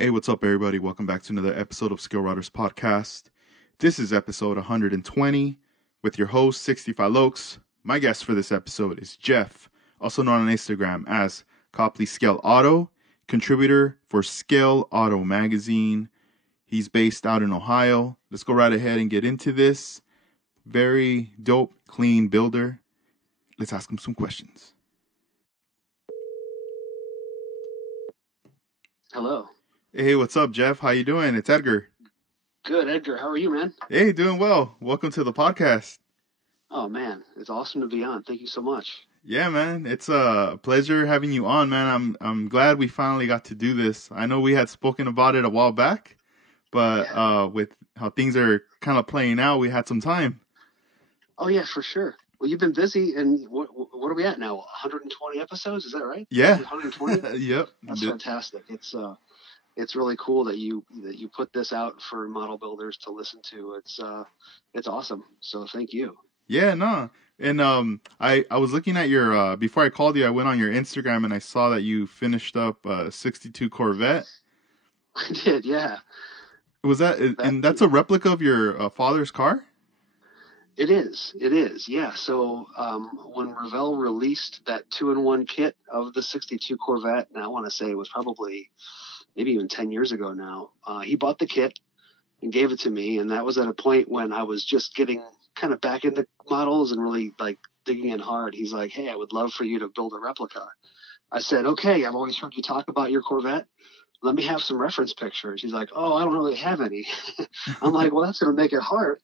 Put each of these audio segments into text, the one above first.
Hey, what's up, everybody? Welcome back to another episode of Skill Riders Podcast. This is episode 120 with your host, 65 Lokes. My guest for this episode is Jeff, also known on Instagram as Copley Scale Auto, contributor for Skeletal Magazine. He's based out in Ohio. Let's go right ahead and get into this. Very dope, clean builder. Let's ask him some questions. Hello. Hey, what's up, Jeff? How you doing? It's Edgar. Good, Edgar. How are you, man? Hey, doing well. Welcome to the podcast. Oh, man. It's awesome to be on. Thank you so much. Yeah, man. It's a pleasure having you on, man. I'm glad we finally got to do this. I know we had spoken about it a while back, but with how things are kind of playing out, we had some time. Oh, yeah, for sure. Well, you've been busy, and what are we at now? 120 episodes? Is that right? Yeah. 120? Yep. That's fantastic. It's really cool that you put this out for model builders to listen to. It's awesome. So thank you. Yeah, no. And I was looking at your before I called you, I went on your Instagram and I saw that you finished up a 62 Corvette. I did, yeah. Was that and that's a replica of your father's car? It is, yeah. So when Revell released that 2-in-1 kit of the 62 Corvette, and I want to say it was probably maybe even 10 years ago now, he bought the kit and gave it to me. And that was at a point when I was just getting kind of back into models and really like digging in hard. He's like, hey, I would love for you to build a replica. I said, okay, I've always heard you talk about your Corvette. Let me have some reference pictures. He's like, oh, I don't really have any. I'm like, well, that's going to make it hard.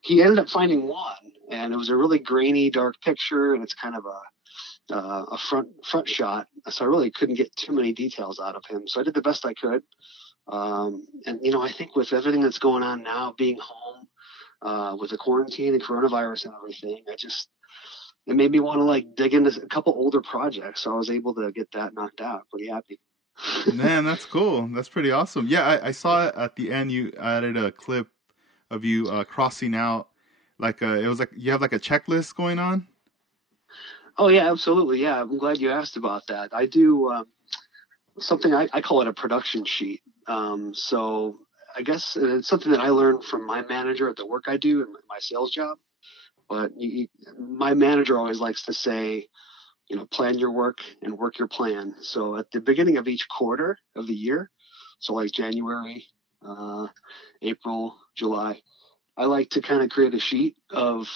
He ended up finding one, and it was a really grainy, dark picture, and it's kind of a front shot. So I really couldn't get too many details out of him. So I did the best I could. And, you know, I think with everything that's going on now, being home with the quarantine and coronavirus and everything, it made me want to like dig into a couple older projects. So I was able to get that knocked out. Pretty happy. Man, that's cool. That's pretty awesome. Yeah, I saw it at the end. You added a clip of you crossing out. It was like you have like a checklist going on. Oh, yeah, absolutely. Yeah, I'm glad you asked about that. I do something I call it a production sheet. So I guess it's something that I learned from my manager at the work I do in my sales job. But my manager always likes to say, you know, plan your work and work your plan. So at the beginning of each quarter of the year, so like January, April, July, I like to kind of create a sheet of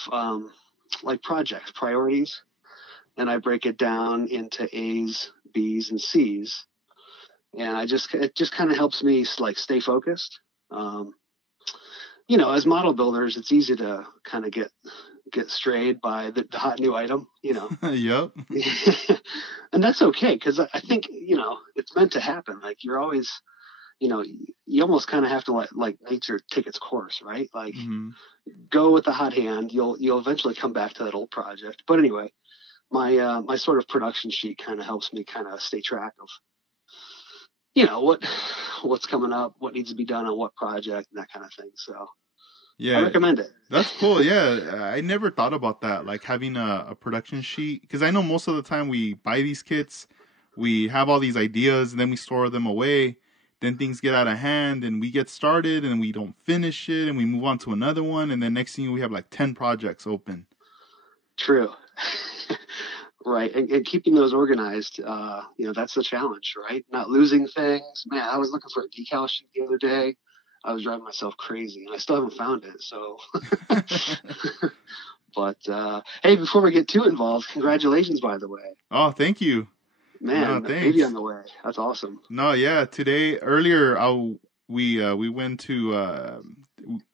like projects, priorities, and I break it down into A's, B's, and C's. And it just kind of helps me like stay focused. You know, as model builders, it's easy to kind of get strayed by the hot new item, you know. Yep. And that's okay, because I think, you know, it's meant to happen. Like you're always, you know, you almost kind of have to let like nature take its course, right? Like go with the hot hand. You'll eventually come back to that old project. But anyway, my sort of production sheet kind of helps me kind of stay track of, you know, what's coming up, what needs to be done on what project, and that kind of thing. So yeah, I recommend it. That's cool. Yeah, I never thought about that, like having a production sheet, because I know most of the time we buy these kits, we have all these ideas, and then we store them away. Then things get out of hand, and we get started, and we don't finish it, and we move on to another one, and then next thing we have like 10 projects open. True. Right. And keeping those organized, you know, that's the challenge, right? Not losing things. Man, I was looking for a decal sheet the other day. I was driving myself crazy, and I still haven't found it. So, but hey, before we get too involved, congratulations, by the way. Oh, thank you. Man, the baby on the way. That's awesome. No, yeah. Earlier, we went to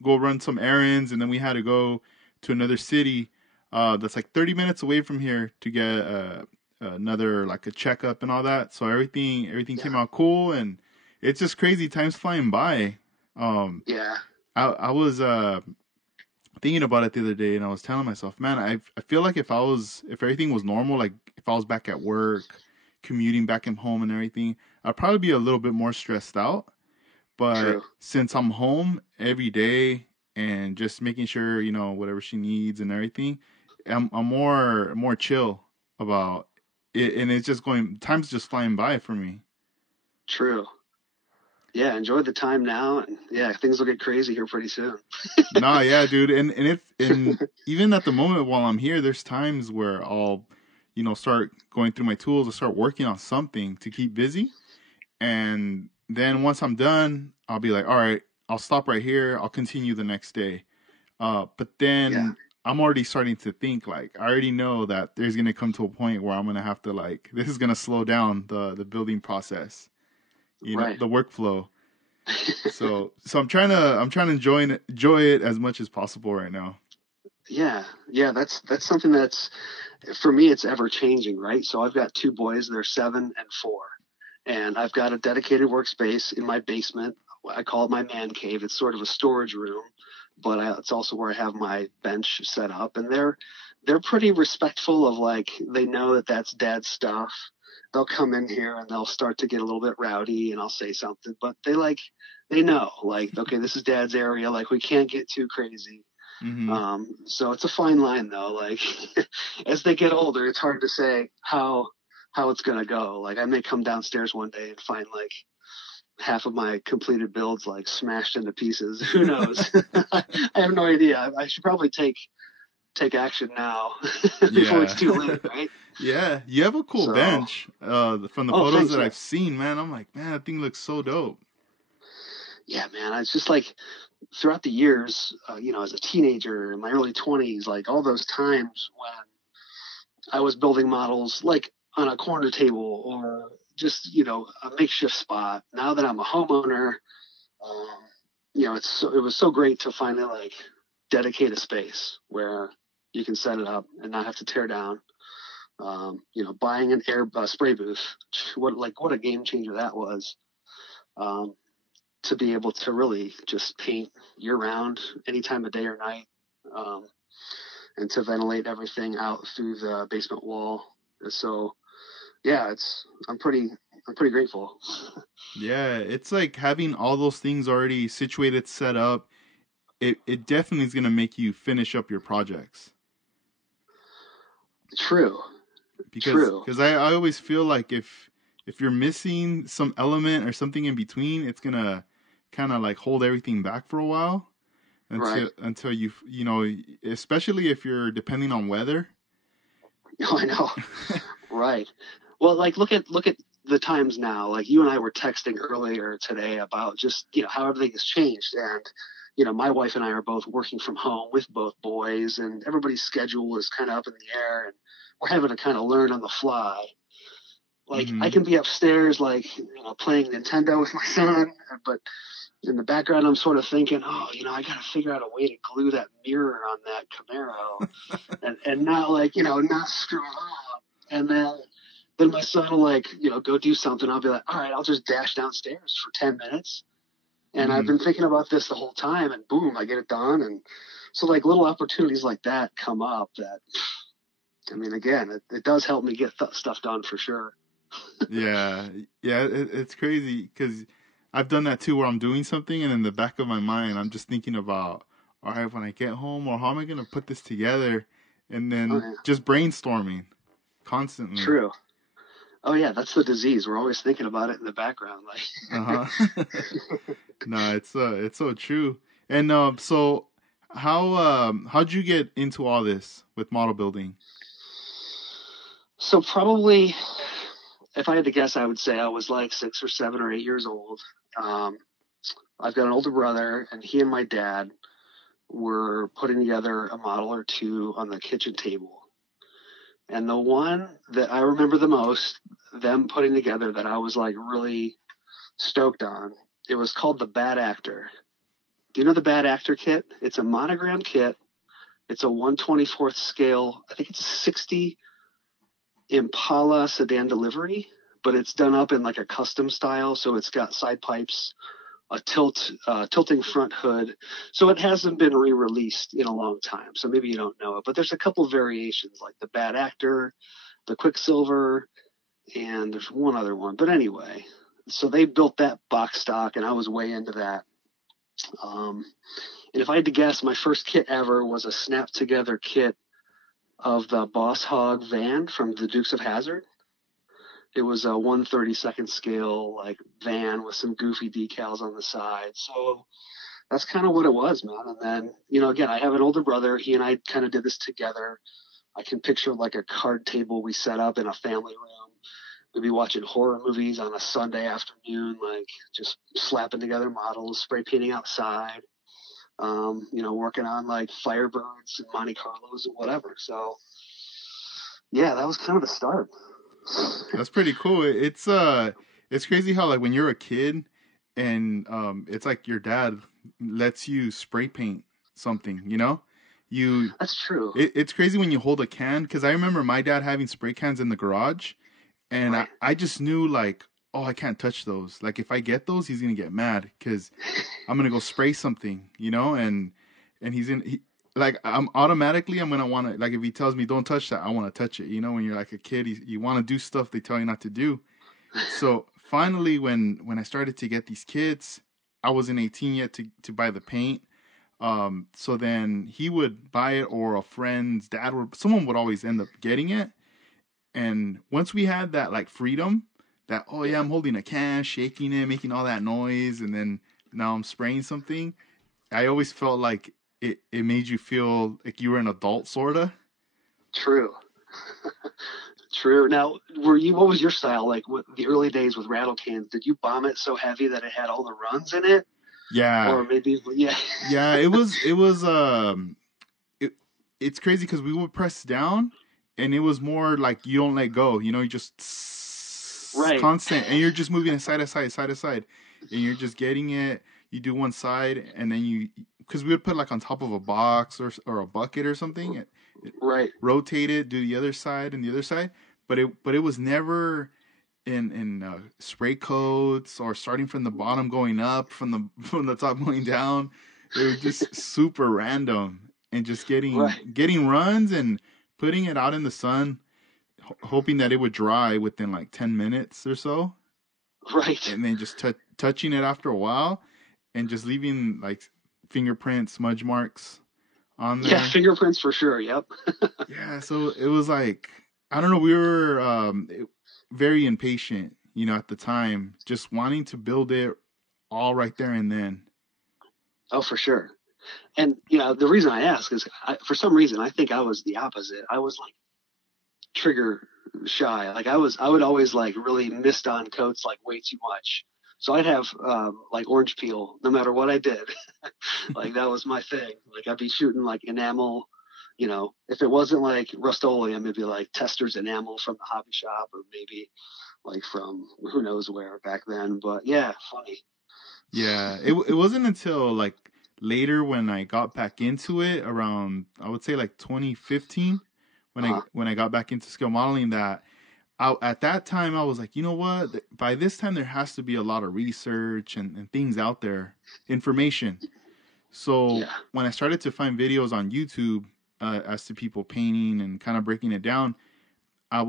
go run some errands, and then we had to go to another city that's like 30 minutes away from here to get another like a checkup and all that. So everything came out cool, and it's just crazy. Time's flying by. Yeah. I was thinking about it the other day, and I was telling myself, man, I feel like if everything was normal, like if I was back at work, commuting back and home and everything, I'd probably be a little bit more stressed out. But True. Since I'm home every day and just making sure, you know, whatever she needs and everything, I'm more chill about it, and it's just time's just flying by for me. True. yeah, enjoy the time now, and yeah, things will get crazy here pretty soon. Nah, yeah, dude, and even at the moment while I'm here, there's times where I'll, start going through my tools and start working on something to keep busy, and then once I'm done, I'll be like, all right, I'll stop right here. I'll continue the next day. But Yeah, then I'm already starting to think like I already know that there's gonna come to a point where I'm gonna have to like this is gonna slow down the building process, right. the workflow. So I'm trying to enjoy it as much as possible right now. Yeah, yeah, that's something that's for me. It's ever changing, right? So I've got two boys; they're 7 and 4, and I've got a dedicated workspace in my basement. I call it my man cave. It's sort of a storage room, but it's also where I have my bench set up. And they're pretty respectful of, like, they know that that's dad's stuff. They'll come in here and they'll start to get a little bit rowdy, and I'll say something, but they know, like, okay, this is dad's area. Like, we can't get too crazy. Hmm. So it's a fine line, though. Like, as they get older, it's hard to say how it's gonna go. Like, I may come downstairs one day and find like half of my completed builds like smashed into pieces. Who knows? I have no idea. I should probably take action now before Yeah. it's too late, right? Yeah, you have a cool So, bench. From the oh, photos thanks. that Yeah, I've seen, man, I'm like, man, that thing looks so dope. yeah, man. It's just like throughout the years, as a teenager in my early 20s, like all those times when I was building models like on a corner table or just, a makeshift spot. Now that I'm a homeowner, um, it was so great to finally like dedicate a space where you can set it up and not have to tear down. Buying an air spray booth, what a game changer that was. Um, to be able to really just paint year round, any time of day or night. Um, and to ventilate everything out through the basement wall. So yeah, I'm pretty grateful. Yeah, it's like having all those things already situated, set up. It definitely is gonna make you finish up your projects True, because true. I always feel like if you're missing some element or something in between, it's gonna kind of like hold everything back for a while Right. until especially if you're depending on weather. Oh, I know. Right. Well, like look at the times now. Like you and I were texting earlier today about just how everything has changed, and my wife and I are both working from home with both boys, and everybody's schedule is kind of up in the air, and we're having to kind of learn on the fly. Like I Hmm. can be upstairs, like playing Nintendo with my son, but in the background, I'm sort of thinking, oh, I got to figure out a way to glue that mirror on that Camaro, and not like not screw it up. And then my son will like go do something. I'll be like, all right, I'll just dash downstairs for 10 minutes. And I've Hmm. been thinking about this the whole time, and boom, I get it done. And so like little opportunities like that come up. That I mean, again, it does help me get stuff done for sure. Yeah, yeah, it's crazy because I've done that too, where I'm doing something and in the back of my mind, I'm just thinking about, all right, when I get home, or how am I gonna put this together, and Oh then yeah, just brainstorming constantly. true. Oh yeah, that's the disease. We're always thinking about it in the background, like. Uh huh. No, it's so true. And so how'd you get into all this with model building? So probably, if I had to guess, I would say I was like 6 or 7 or 8 years old. Um, I've got an older brother, and he and my dad were putting together a model or two on the kitchen table. And the one that I remember the most, them putting together, that I was like really stoked on, it was called the Bad Actor. Do you know the Bad Actor kit? It's a monogram kit. It's a 1/24th scale. I think it's a 60 Impala sedan delivery, but it's done up in like a custom style. So it's got side pipes, a tilting front hood. So it hasn't been re-released in a long time. So maybe you don't know it, but there's a couple variations like the Bad Actor, the Quicksilver, and there's one other one. But anyway, so they built that box stock, and I was way into that. Um, and if I had to guess, my first kit ever was a snap together kit of the Boss Hog van from the Dukes of Hazzard. It was a 1/32 scale like van with some goofy decals on the side. So that's kind of what it was, man. And then, again, I have an older brother. He and I kind of did this together. I can picture like a card table we set up in a family room. We'd be watching horror movies on a Sunday afternoon, like just slapping together models, spray painting outside, working on like Firebirds and Monte Carlos and whatever. So yeah, that was kind of the start. That's pretty cool. It's crazy how like when you're a kid and it's like your dad lets you spray paint something, That's true. It's crazy when you hold a can, because I remember my dad having spray cans in the garage, and Right. I just knew like, oh, I can't touch those. Like if I get those, he's gonna get mad because I'm gonna go spray something, and like I'm gonna want to, like if he tells me don't touch that, I want to touch it. When you're like a kid, you want to do stuff they tell you not to do. So finally, when I started to get these kits, I wasn't 18 yet to buy the paint. So then he would buy it, or a friend's dad someone would always end up getting it. And once we had that like freedom, that, oh yeah, I'm holding a can, shaking it, making all that noise, and then now I'm spraying something, I always felt like it made you feel like you were an adult, sorta. True. True. Now, what was your style like with the early days with rattle cans? Did you bomb it so heavy that it had all the runs in it? Yeah. Or maybe, yeah. Yeah, it's crazy because we would press down, and it was more like you don't let go, you just Right. constant, and you're just moving it side to side, side to side, and you're just getting it. You do one side, and then because we would put like on top of a box or a bucket or something, Right. rotate it, do the other side and the other side, but it was never in spray coats or starting from the bottom going up, from the top going down. It was just super random, and just getting runs and putting it out in the sun, hoping that it would dry within like 10 minutes or so. Right. And then just touching it after a while, and just leaving like fingerprints, smudge marks on there. Yeah, fingerprints for sure. Yep. Yeah, so it was like, I don't know, we were very impatient, at the time, just wanting to build it all right there and then. Oh, for sure. And, the reason I ask is for some reason, I think I was the opposite. I was like trigger shy. Like I would always like really mist on coats like way too much. So I'd have like orange peel no matter what I did. Like that was my thing. Like I'd be shooting like enamel, if it wasn't like Rust-Oleum, it'd be like Tester's enamel from the hobby shop, or maybe like from who knows where back then. But yeah, funny. Yeah, it wasn't until like later when I got back into it around, I would say like 2015, when I got back into scale modeling, that at that time I was like, you know what? By this time there has to be a lot of research and things out there, information. So when I started to find videos on YouTube as to people painting and kind of breaking it down, I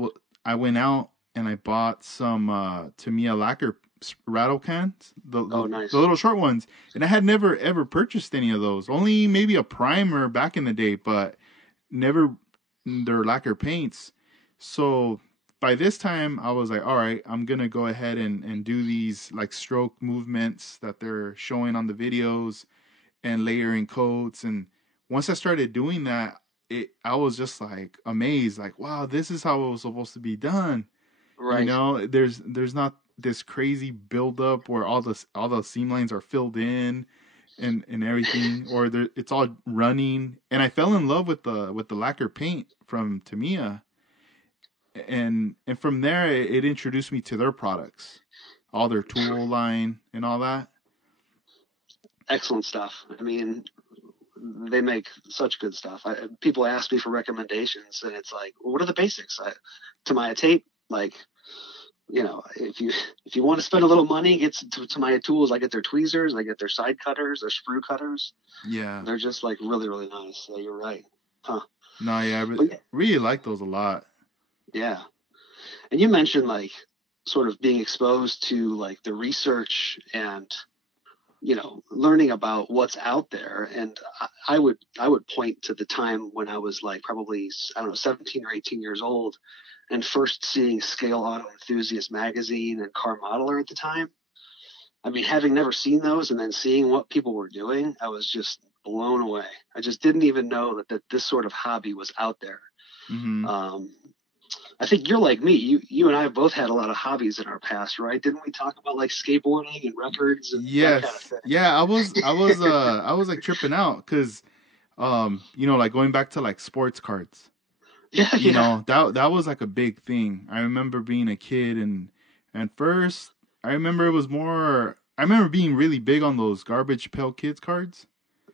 went out and I bought some Tamiya lacquer rattle cans, nice. the little short ones, and I had never ever purchased any of those. Only maybe a primer back in the day, but never their lacquer paints. So by this time I was like, all right, I'm gonna go ahead and do these like stroke movements that they're showing on the videos, and layering coats. And once I started doing that, I was just like amazed, like, wow, this is how it was supposed to be done. Right. There's not this crazy buildup where all the seam lines are filled in and everything, or it's all running. And I fell in love with the lacquer paint from Tamiya, and from there it introduced me to their products, all their tool line and all that. Excellent stuff. I mean, they make such good stuff. People ask me for recommendations, and it's like, well, what are the basics? Tamiya tape, like, if you want to spend a little money, get to Tamiya tools. I get their tweezers, I get their side cutters, their sprue cutters. Yeah, they're just like really, really nice. Yeah, you're right. Huh? No, yeah, I really like those a lot. Yeah, and you mentioned like sort of being exposed to like the research and learning about what's out there. And I would point to the time when I was like probably, I don't know, 17 or 18 years old, and first seeing Scale Auto Enthusiast magazine and Car Modeler at the time. I mean, having never seen those and then seeing what people were doing, I was just blown away. I just didn't even know that this sort of hobby was out there. Mm-hmm. I think you're like me. You and I have both had a lot of hobbies in our past, right? Didn't we talk about like skateboarding and records and that kind of Yes. thing? Yeah, I was like tripping out because, like going back to like sports cards. Yeah, You yeah. know, that was like a big thing. I remember being a kid and first I remember it was more I remember being really big on those garbage pail kids cards.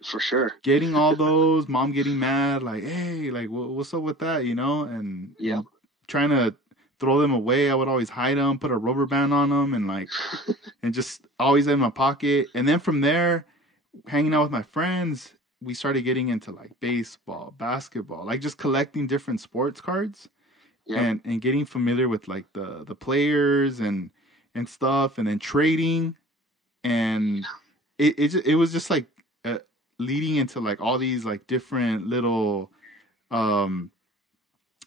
For sure. Getting all those, mom getting mad, like, hey, like what's up with that, and Yeah. trying to throw them away. I would always hide them, put a rubber band on them, and just always in my pocket. And then from there, hanging out with my friends, we started getting into like baseball, basketball, like just collecting different sports cards Yep. and getting familiar with like the players and stuff, and then trading, and it was just like leading into like all these like different little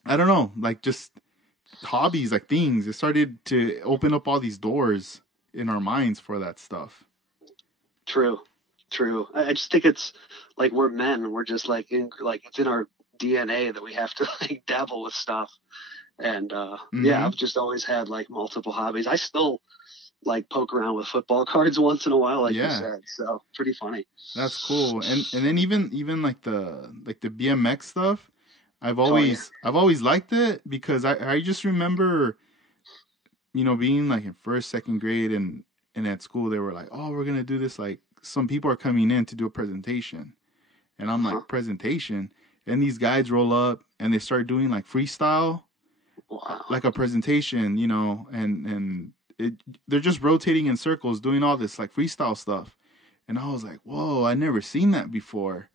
I don't know, like just hobbies, like things. It started to open up all these doors in our minds for that stuff. True. True. I just think it's like we're men. We're just like it's in our DNA that we have to like dabble with stuff. And yeah, Mm-hmm. I've just always had like multiple hobbies. I still like poke around with football cards once in a while, like you Yeah, said. So pretty funny. that's cool. And then even like the BMX stuff, Oh yeah. I've always liked it because I just remember, being like in first, second grade and at school they were like, oh, we're gonna do this, like some people are coming in to do a presentation. And I'm Uh-huh. like, presentation? And these guys roll up and they start doing like freestyle, Wow. like a presentation, and they're just rotating in circles doing all this like freestyle stuff. And I was like, whoa, I never seen that before.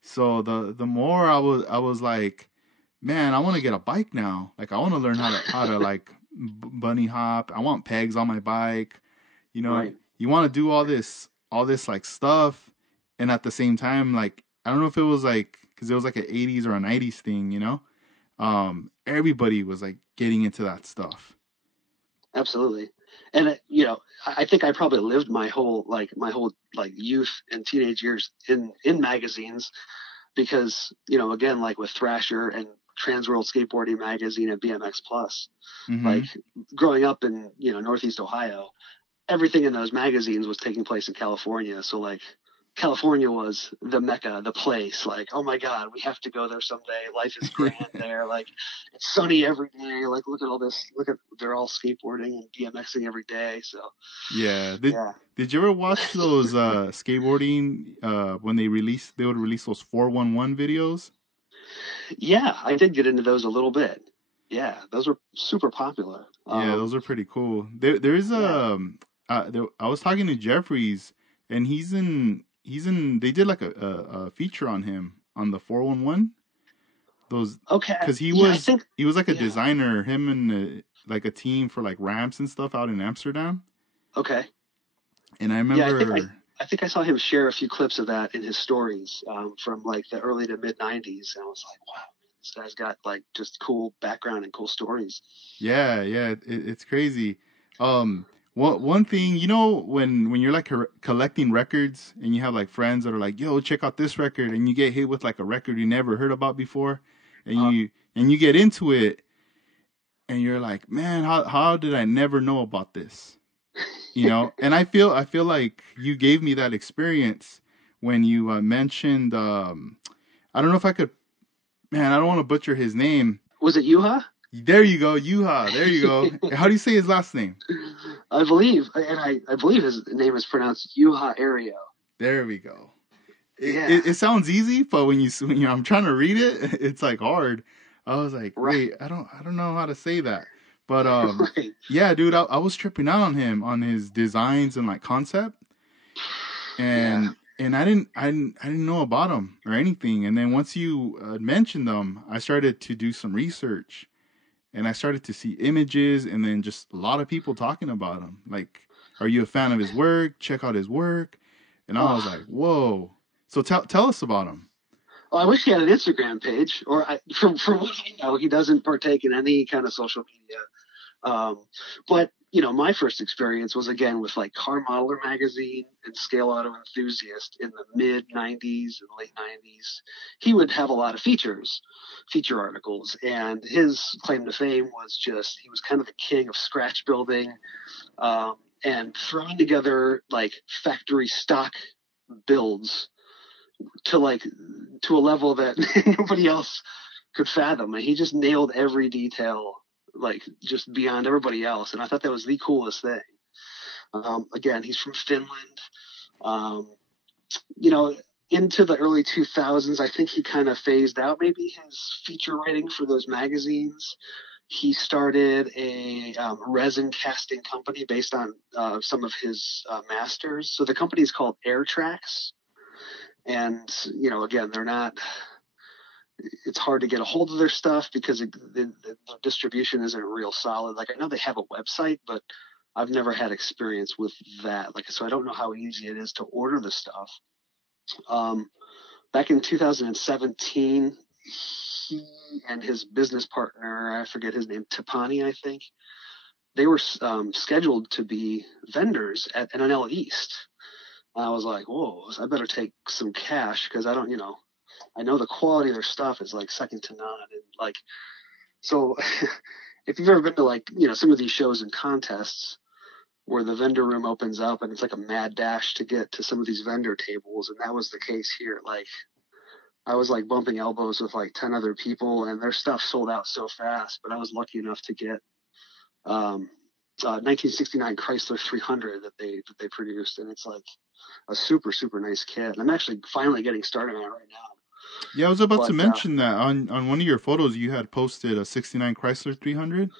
So the more I was like, man, I want to get a bike now. Like I want to learn how to like bunny hop. I want pegs on my bike. You know, Right. you want to do all this like stuff, and at the same time, like I don't know if it was like because it was like an '80s or a '90s thing. Everybody was like getting into that stuff. Absolutely. And I think I probably lived my whole like youth and teenage years in magazines because again, like with Thrasher and Trans World Skateboarding Magazine and BMX Plus, Mm-hmm. like growing up in Northeast Ohio, everything in those magazines was taking place in California. So like California was the mecca, the place. Like, oh my God, we have to go there someday. Life is grand there. Like, it's sunny every day. Like, look at all this. Look at they're all skateboarding and BMXing every day. So Yeah. yeah, Did you ever watch those skateboarding when they would release those 411 videos? yeah, I did get into those a little bit. Yeah, those were super popular. Yeah, those are pretty cool. There's Yeah. I was talking to Jeffries, and he's in they did like a feature on him on the 411. Those Okay. because he Yeah, I was think. he was like a Yeah. designer, him and like a team for like ramps and stuff out in Amsterdam. Okay. And I Yeah, I think I. remember, I think I saw him share a few clips of that in his stories from like the early to mid '90s, and I was like, "Wow, this guy's got like just cool background and cool stories." yeah, it's crazy. One thing, when you're like collecting records and you have like friends that are like, "Yo, check out this record," and you get hit with like a record you never heard about before, and Uh, you get into it, and you're like, "Man, how did I never know about this?" And I feel like you gave me that experience when you mentioned, I don't know if I could, man, I don't want to butcher his name. was it Yuha? There you go, Yuha. There you go. How do you say his last name? I believe, and I believe his name is pronounced Yuha Ario. There we go. It, Yeah. it, it sounds easy, but when I'm trying to read it, it's like hard. I was like, Right. wait, I don't know how to say that. But Right. yeah, dude, I was tripping out on him on his designs and like concept, Yeah. and I didn't know about them or anything. And then once you mentioned them, I started to do some research, and I started to see images, and then just a lot of people talking about him. Like, are you a fan of his work? Check out his work. And I was Oh, like, whoa. So tell us about him. well, I wish he had an Instagram page, or from what I know, he doesn't partake in any kind of social media. But my first experience was again with like Car Modeler magazine and Scale Auto Enthusiast in the mid '90s and late '90s. He would have a lot of feature articles, and his claim to fame was just he was kind of the king of scratch building, and throwing together like factory stock builds to a level that nobody else could fathom. And he just nailed every detail, like just beyond everybody else. And I thought that was the coolest thing. Again, he's from Finland. Um, you know, into the early 2000s, I think he kind of phased out maybe his feature writing for those magazines. He started a resin casting company based on some of his masters. So the company is called Air Tracks. And, again, they're not, it's hard to get a hold of their stuff because the distribution isn't real solid. Like I know they have a website, but I've never had experience with that. Like, so I don't know how easy it is to order the stuff. Back in 2017, he and his business partner, I forget his name, Tapani, I think, they were scheduled to be vendors at NNL East. And I was like, whoa, I better take some cash because I don't, I know the quality of their stuff is like second to none. And like, so if you've ever been to like, some of these shows and contests where the vendor room opens up and it's like a mad dash to get to some of these vendor tables. And that was the case here. Like I was like bumping elbows with like 10 other people and their stuff sold out so fast, but I was lucky enough to get, 1969 Chrysler 300 that they produced. And it's like a super, super nice kit. And I'm actually finally getting started on it right now. Yeah, I was about to But mention that on one of your photos you had posted a '69 Chrysler 300.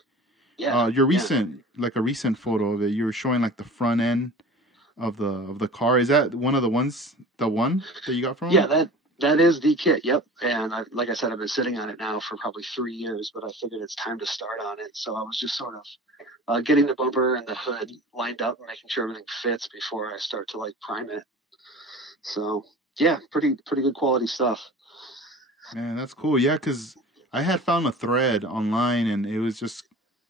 yeah, Your yeah, like a recent photo of it, you were showing like the front end of the car. Is that one of the one that you got from yeah. him? That is the kit. Yep. And like I said, I've been sitting on it now for probably 3 years, but I figured it's time to start on it. So I was just sort of getting the bumper and the hood lined up and making sure everything fits before I start to like prime it. So yeah, pretty good quality stuff. Man, that's cool. Yeah, because I had found a thread online and it was just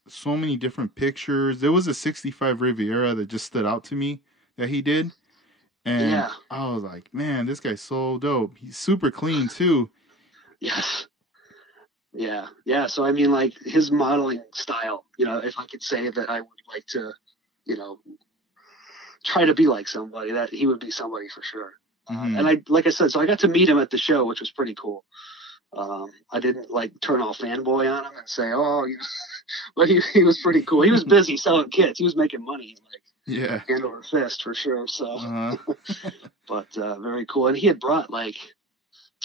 so many different pictures. There was a '65 Riviera that just stood out to me that he did. And Yeah. I was like, man, this guy's so dope. He's super clean too. Yes. Yeah. Yeah. So I mean, like his modeling style. If I could say that I would like to, you know, try to be like somebody, that he would be somebody for sure. And Hmm. like I said, so I got to meet him at the show, which was pretty cool. I didn't like turn all fanboy on him and say, oh, but he was pretty cool. He was busy selling kits. He was making money like Yeah. hand over fist for sure. So, Uh-huh. but very cool. And he had brought like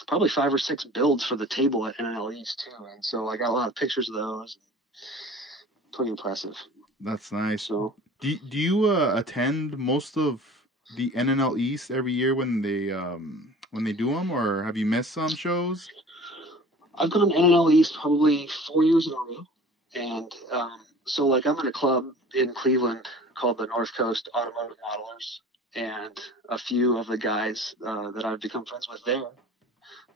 probably 5 or 6 builds for the table at NNL East too. And so I got a lot of pictures of those. Pretty impressive. That's nice. So Do you attend most of the NNL East every year when they do them, or have you missed some shows? I've gone to NNL East probably 4 years in a row. And so like I'm in a club in Cleveland called the North Coast Automotive Modelers. And a few of the guys that I've become friends with there,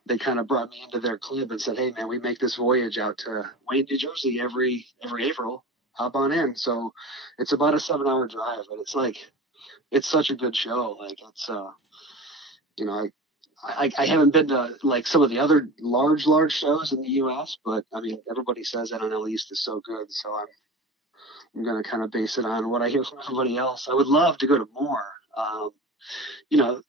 they kind of brought me into their club and said, "Hey, man, we make this voyage out to Wayne, New Jersey every April. Hop on in." So it's about a 7-hour drive, but it's like it's such a good show. Like it's you know I haven't been to like some of the other large shows in the U.S., but I mean everybody says NNL East is so good, so I'm gonna kind of base it on what I hear from everybody else. I would love to go to more.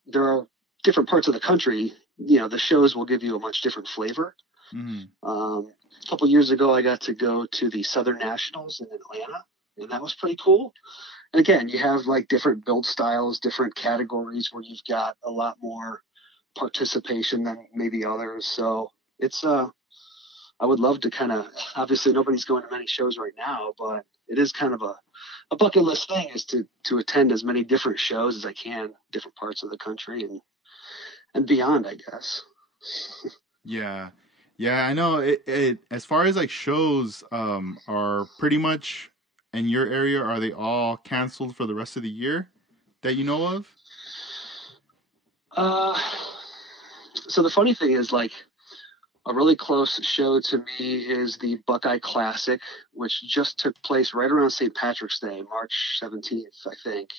There are different parts of the country. The shows will give you a much different flavor. Hmm. A couple years ago, I got to go to the Southern Nationals in Atlanta, and that was pretty cool. And again, you have like different build styles, different categories where you've got a lot more participation than maybe others. So it's I would love to kind of obviously nobody's going to many shows right now, but it is kind of a bucket list thing is to attend as many different shows as I can, different parts of the country and beyond, I guess. Yeah. Yeah, I know it as far as like shows are pretty much in your area, are they all canceled for the rest of the year that you know of? Uh, so the funny thing is, like, a really close show to me is the Buckeye Classic, which just took place right around St. Patrick's Day, March 17th, I think.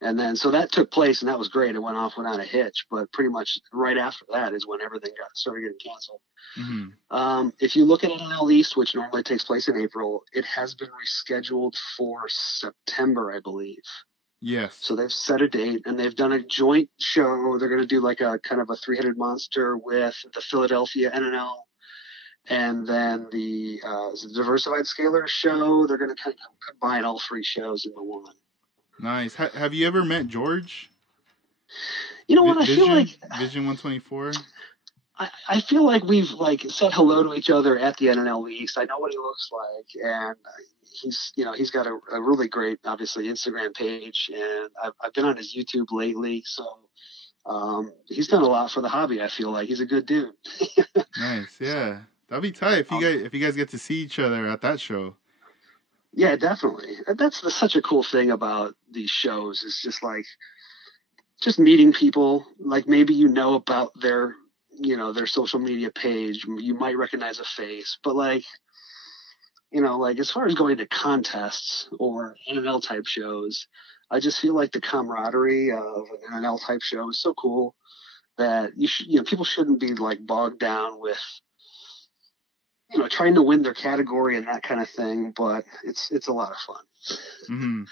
And then, so that took place, and that was great. It went off without a hitch. But pretty much right after that is when everything started getting canceled. If you look at NL East, which normally takes place in April, it has been rescheduled for September, I believe. Yes. So they've set a date, and they've done a joint show. They're going to do like a kind of a three-headed monster with the Philadelphia NNL, and then the Diversified Scalar show. They're going to kind of combine all three shows into one. Nice. Have you ever met George? You know what? I feel like Vision 124. I feel like we've like said hello to each other at the NNL East. I know what he looks like, and he's got a really great, obviously, Instagram page, and I've been on his YouTube lately, so he's done a lot for the hobby. I feel like he's a good dude. Nice, yeah, that'd be tight if you guys get to see each other at that show. Yeah, definitely. That's such a cool thing about these shows. Is just meeting people. Like maybe about their social media page. You might recognize a face, but like as far as going to contests or NNL type shows, I just feel like the camaraderie of an NNL type show is so cool that people shouldn't be like bogged down with trying to win their category and that kind of thing, but it's a lot of fun. Mm-hmm.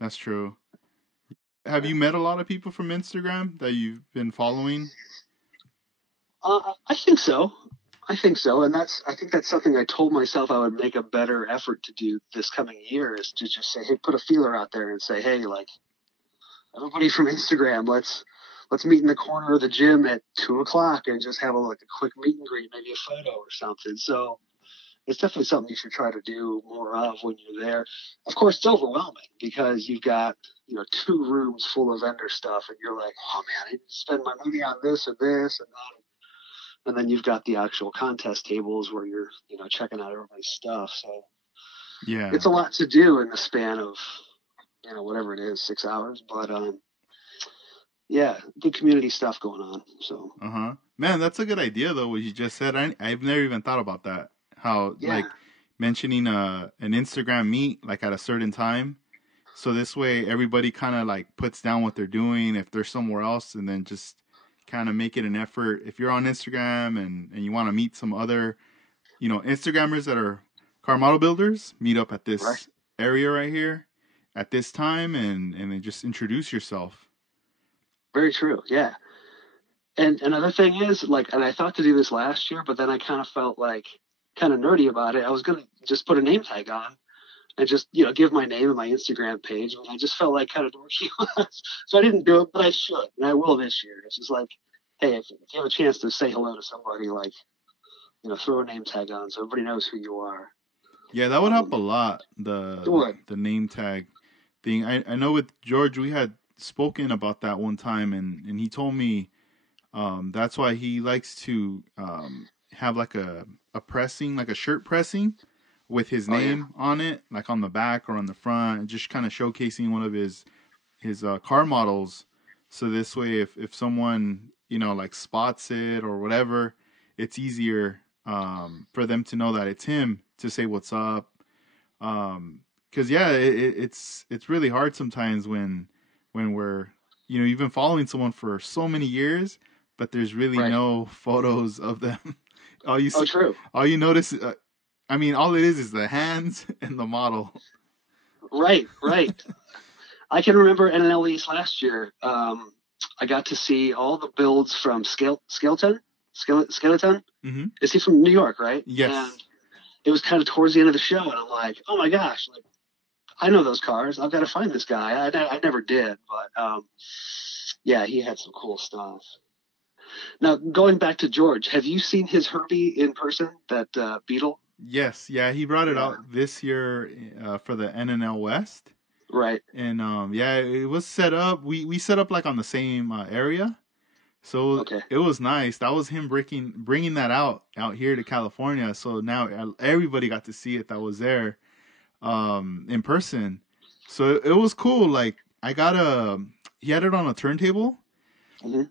That's true. Have you met a lot of people from Instagram that you've been following? I think so. And I think that's something I told myself I would make a better effort to do this coming year, is to just say, hey, put a feeler out there and say, hey, like, everybody from Instagram, let's meet in the corner of the gym at 2:00 and just have a quick meet and greet, maybe a photo or something. So it's definitely something you should try to do more of when you're there. Of course, it's overwhelming because you've got 2 rooms full of vendor stuff, and you're like, oh man, I need to spend my money on this and this and that. And then you've got the actual contest tables where you're checking out everybody's stuff. So yeah, it's a lot to do in the span of whatever it is, 6 hours. But yeah, good community stuff going on. So man, that's a good idea though. What you just said, I've never even thought about that. How like mentioning an Instagram meet like at a certain time, so this way everybody kind of like puts down what they're doing if they're somewhere else, and then just kind of make it an effort. If you're on Instagram and you want to meet some other Instagrammers that are car model builders, meet up at this area right here at this time, and then just introduce yourself. Very true. Yeah. And another thing is, like, and I thought to do this last year, but then I kind of felt like kind of nerdy about it. I was going to just put a name tag on and just, give my name and my Instagram page. And I just felt like kind of dorky. So I didn't do it, but I should. And I will this year. It's just like, hey, if you have a chance to say hello to somebody, like, throw a name tag on so everybody knows who you are. Yeah, that would help a lot. The name tag thing. I know with George, we had spoken about that one time, and he told me that's why he likes to have like a pressing, like a shirt pressing with his name on it, like on the back or on the front, just kind of showcasing one of his car models. So this way, if someone like spots it or whatever, it's easier for them to know that it's him, to say what's up. Because it's really hard sometimes when we're you've been following someone for so many years, but there's really no photos of them. All you see, true. All you notice, all it is the hands and the model. Right. I can remember NNL East last year. I got to see all the builds from Skeleton. Mm-hmm. Is he from New York, right? Yes. And it was kind of towards the end of the show, and I'm like, oh my gosh, like, I know those cars. I've got to find this guy. I never did, but yeah, he had some cool stuff. Now, going back to George, have you seen his Herbie in person, that Beetle? Yes, yeah, he brought it out this year for the NNL West. Right. And it was set up. We set up like on the same area, so it was nice. That was him bringing that out here to California. So now everybody got to see it that was there in person. So it was cool. Like he had it on a turntable, Mm-hmm.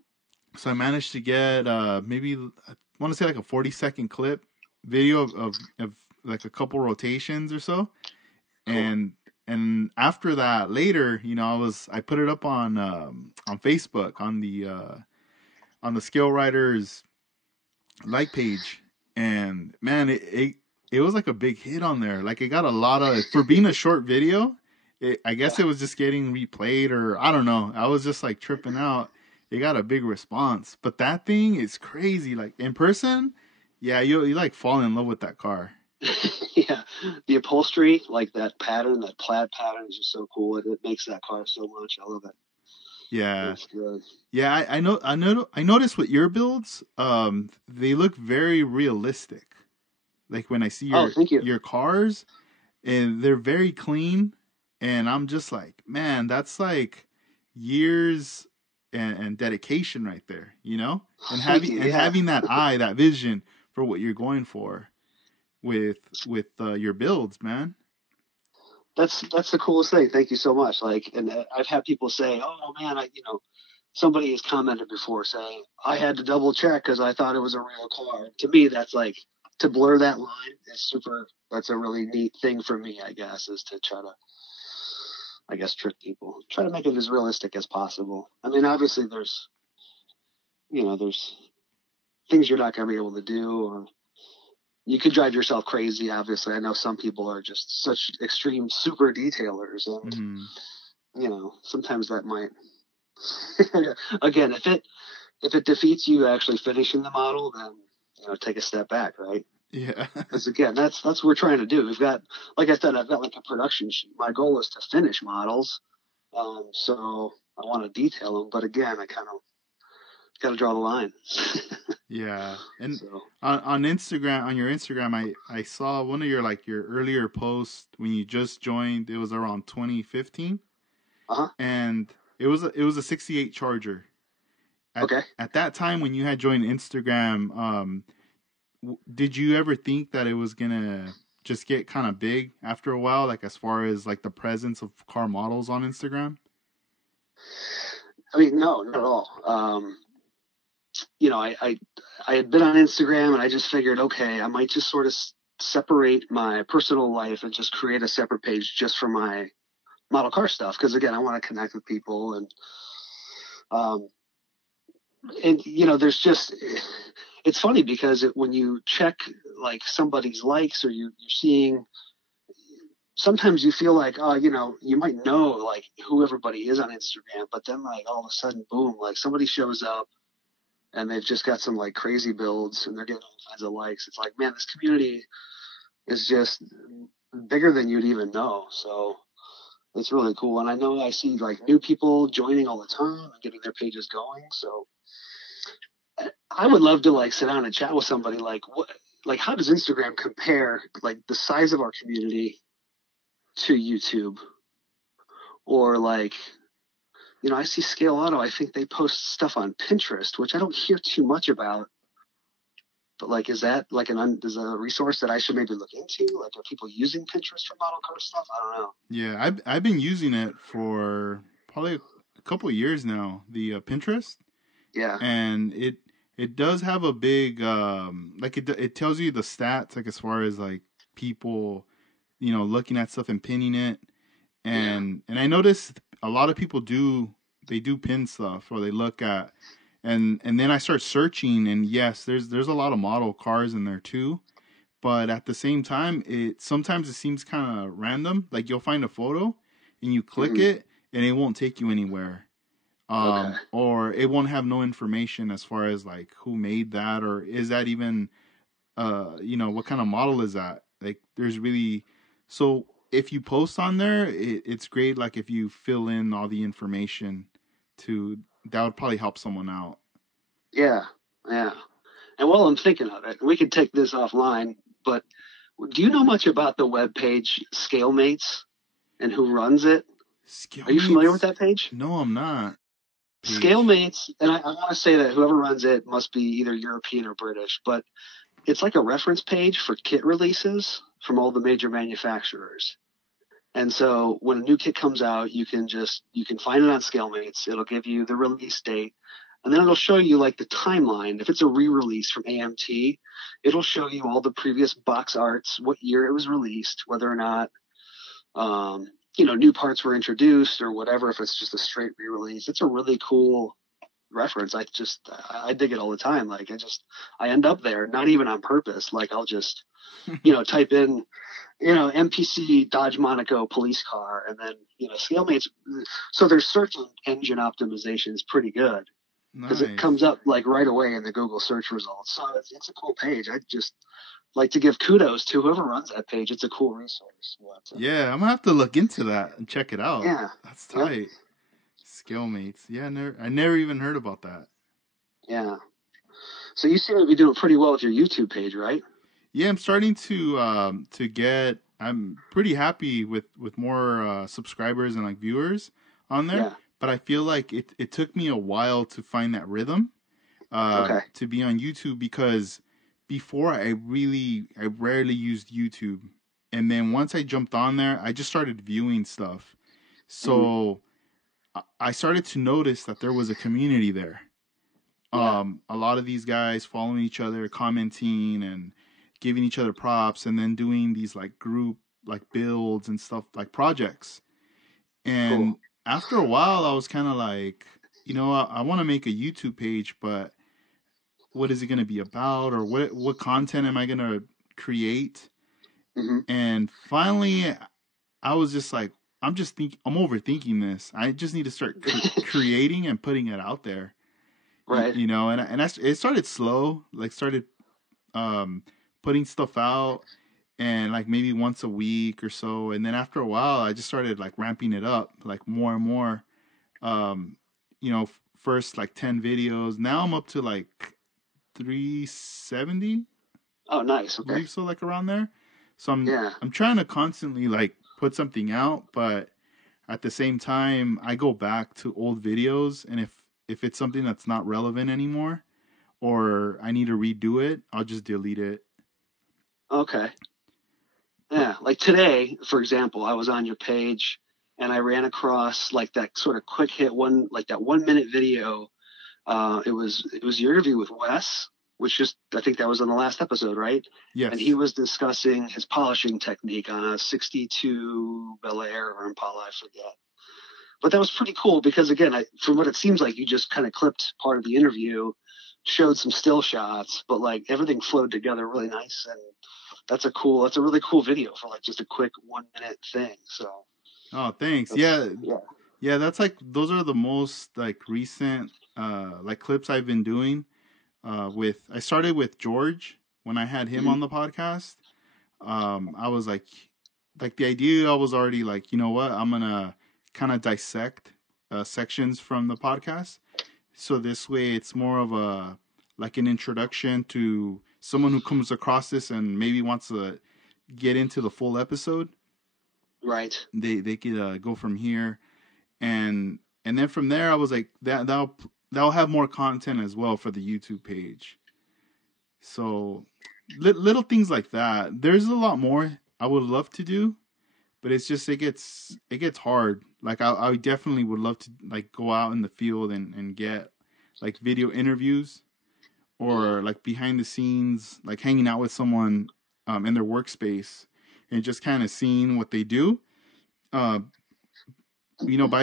So I managed to get maybe I want to say like a 40-second clip video of like a couple rotations or so, Cool. and after that later, I put it up on Facebook on the Skill Writers like page, and man, it was like a big hit on there. Like it got a lot of for being a short video. I Yeah. guess it was just getting replayed, or I don't know. I was just like tripping out. It got a big response, but that thing is crazy. Like in person, yeah, you like fall in love with that car. Yeah. The upholstery, like that pattern, that plaid pattern is just so cool. It makes that car so much. I love it. Yeah, It's good. yeah. I noticed with your builds, they look very realistic. Like when I see Oh, thank you. your cars, and they're very clean, and I'm just like, man, that's like years and dedication right there, and Thank having you. and Yeah. having that eye, that vision for what you're going for with your builds, man. That's the coolest thing. Thank you so much. Like, and I've had people say, "Oh man, somebody has commented before saying I had to double check because I thought it was a real car." To me, that's like to blur that line is super. That's a really neat thing for me, I guess, is to try to, I guess, trick people, try to make it as realistic as possible. I mean, obviously, there's things you're not going to be able to do, or you could drive yourself crazy. Obviously, I know some people are just such extreme super detailers, and Hmm. sometimes that might. Again, if it defeats you actually finishing the model, then take a step back, right? Yeah. Because again, that's what we're trying to do. We've got, like I said, I've got like a production sheet. My goal is to finish models, so I want to detail them. But again, I kind of got to draw the line. Yeah. And So, on Instagram, on your Instagram, I saw one of your earlier posts when you just joined. It was around 2015, uh-huh. and it was a 68 Charger. At Okay. at that time when you had joined Instagram, did you ever think that it was gonna just get kind of big after a while, like as far as like the presence of car models on Instagram? I mean, no, not at all. I had been on Instagram and I just figured, okay, I might just sort of separate my personal life and just create a separate page just for my model car stuff. Because again, I want to connect with people um, there's just it's funny because when you check like somebody's likes or you're seeing sometimes you feel like you might know like who everybody is on Instagram, but then like all of a sudden boom, like somebody shows up and they've just got some like crazy builds and they're getting all kinds of likes. It's like, man, this community is just bigger than you'd even know. So it's really cool. And I know I see like new people joining all the time and getting their pages going. So I would love to like sit down and chat with somebody like how does Instagram compare like the size of our community to YouTube or like I see Scale Auto. I think they post stuff on Pinterest, which I don't hear too much about. But like, is that like is a resource that I should maybe look into? Like, are people using Pinterest for model car stuff? I don't know. Yeah, I've been using it for probably a couple of years now, the Pinterest, Yeah. and it does have a big like it tells you the stats like as far as like people looking at stuff and pinning it, Yeah. and I noticed a lot of people do pin stuff or they look at, and then I start searching, and yes, there's a lot of model cars in there too, but at the same time sometimes it seems kind of random. Like you'll find a photo and you click Hmm. it and it won't take you anywhere, Okay. or it won't have no information as far as like who made that, or is that even what kind of model is that. Like there's really, so if you post on there, it's great. Like if you fill in all the information to that would probably help someone out. Yeah. Yeah. And while I'm thinking of it, we could take this offline, but do you know much about the web page ScaleMates and who runs it? Are you familiar with Skillmates? that page? No, I'm not. Page. ScaleMates, and I want to say that whoever runs it must be either European or British, but it's like a reference page for kit releases from all the major manufacturers. And so when a new kit comes out, you can find it on ScaleMates. It'll give you the release date. And then it'll show you like the timeline. If it's a re-release from AMT, it'll show you all the previous box arts, what year it was released, whether or not, new parts were introduced or whatever, if it's just a straight re-release. It's a really cool reference. I dig it all the time. Like I end up there, not even on purpose. Like I'll just, type in, MPC Dodge Monaco police car, and then, Scalemates. So their search engine optimization is pretty good because it comes up like right away in the Google search results. So it's a cool page. I just like to give kudos to whoever runs that page. It's a cool resource. Yeah, I'm gonna have to look into that and check it out. Yeah, that's tight. Yep. Skillmates. Yeah, I never even heard about that. Yeah. So you seem to be doing pretty well with your YouTube page, right? Yeah, I'm starting to get. I'm pretty happy with more subscribers and like viewers on there. Yeah. But I feel like it took me a while to find that rhythm to be on YouTube, because before I rarely used YouTube, and then once I jumped on there, I just started viewing stuff. So I started to notice that there was a community there. Yeah. A lot of these guys following each other, commenting and giving each other props, and then doing these like group like builds and stuff, like projects. And after a while, I was kind of like, I want to make a YouTube page, but what is it going to be about, or what content am I going to create? Mm-hmm. And finally, I was just like, I'm overthinking this. I just need to start creating and putting it out there. Right. It started slow, like started putting stuff out, and like maybe once a week or so. And then after a while, I just started like ramping it up, like more and more. First like 10 videos. Now I'm up to like 370. Oh, nice. Okay. I believe so, like around there. So I'm trying to constantly like put something out, but at the same time, I go back to old videos, and if it's something that's not relevant anymore, or I need to redo it, I'll just delete it. Okay. Yeah, like today, for example, I was on your page and I ran across like that sort of quick hit that 1 minute video. It was your interview with Wes, I think that was on the last episode, right? Yes. And he was discussing his polishing technique on a 62 Bel Air or Impala, I forget. But that was pretty cool because, again, from what it seems like, you just kind of clipped part of the interview, showed some still shots, but like everything flowed together really nice. And that's a really cool video for like just a quick 1 minute thing. So. Oh, thanks. Yeah. That's like, those are the most like recent like clips I've been doing. I started with George when I had him on the podcast. I was like the idea, I was already like, you know what, I'm gonna kind of dissect sections from the podcast, so this way it's more of a like an introduction to someone who comes across this and maybe wants to get into the full episode. Right. They could go from here, and then from there I was like, that'll have more content as well for the YouTube page. So little things like that. There's a lot more I would love to do, but it's just it gets hard. Like I definitely would love to like go out in the field and get like video interviews, or like behind the scenes, like hanging out with someone in their workspace and just kind of seeing what they do. By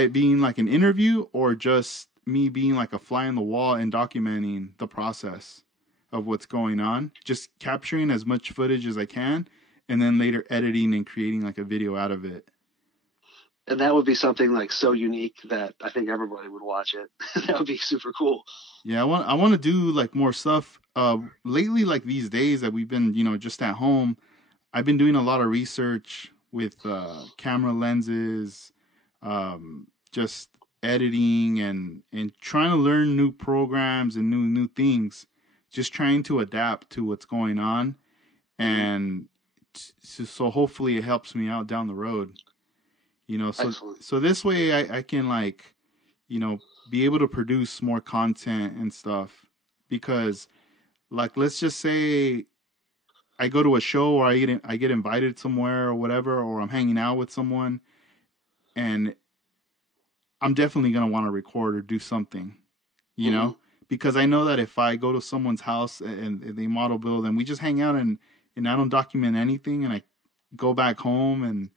it being like an interview, or just me being like a fly on the wall and documenting the process of what's going on, just capturing as much footage as I can, and then later editing and creating like a video out of it. And that would be something like so unique that I think everybody would watch it. That would be super cool. Yeah, I want to do like more stuff. Lately, like these days that we've been, just at home, I've been doing a lot of research with camera lenses, just editing and trying to learn new programs and new things, just trying to adapt to what's going on, and so hopefully it helps me out down the road, so this way I can like, be able to produce more content and stuff, because like, let's just say I go to a show, or I get invited somewhere or whatever, or I'm hanging out with someone, and I'm definitely going to want to record or do something, because I know that if I go to someone's house and they model build and we just hang out and I don't document anything and I go back home and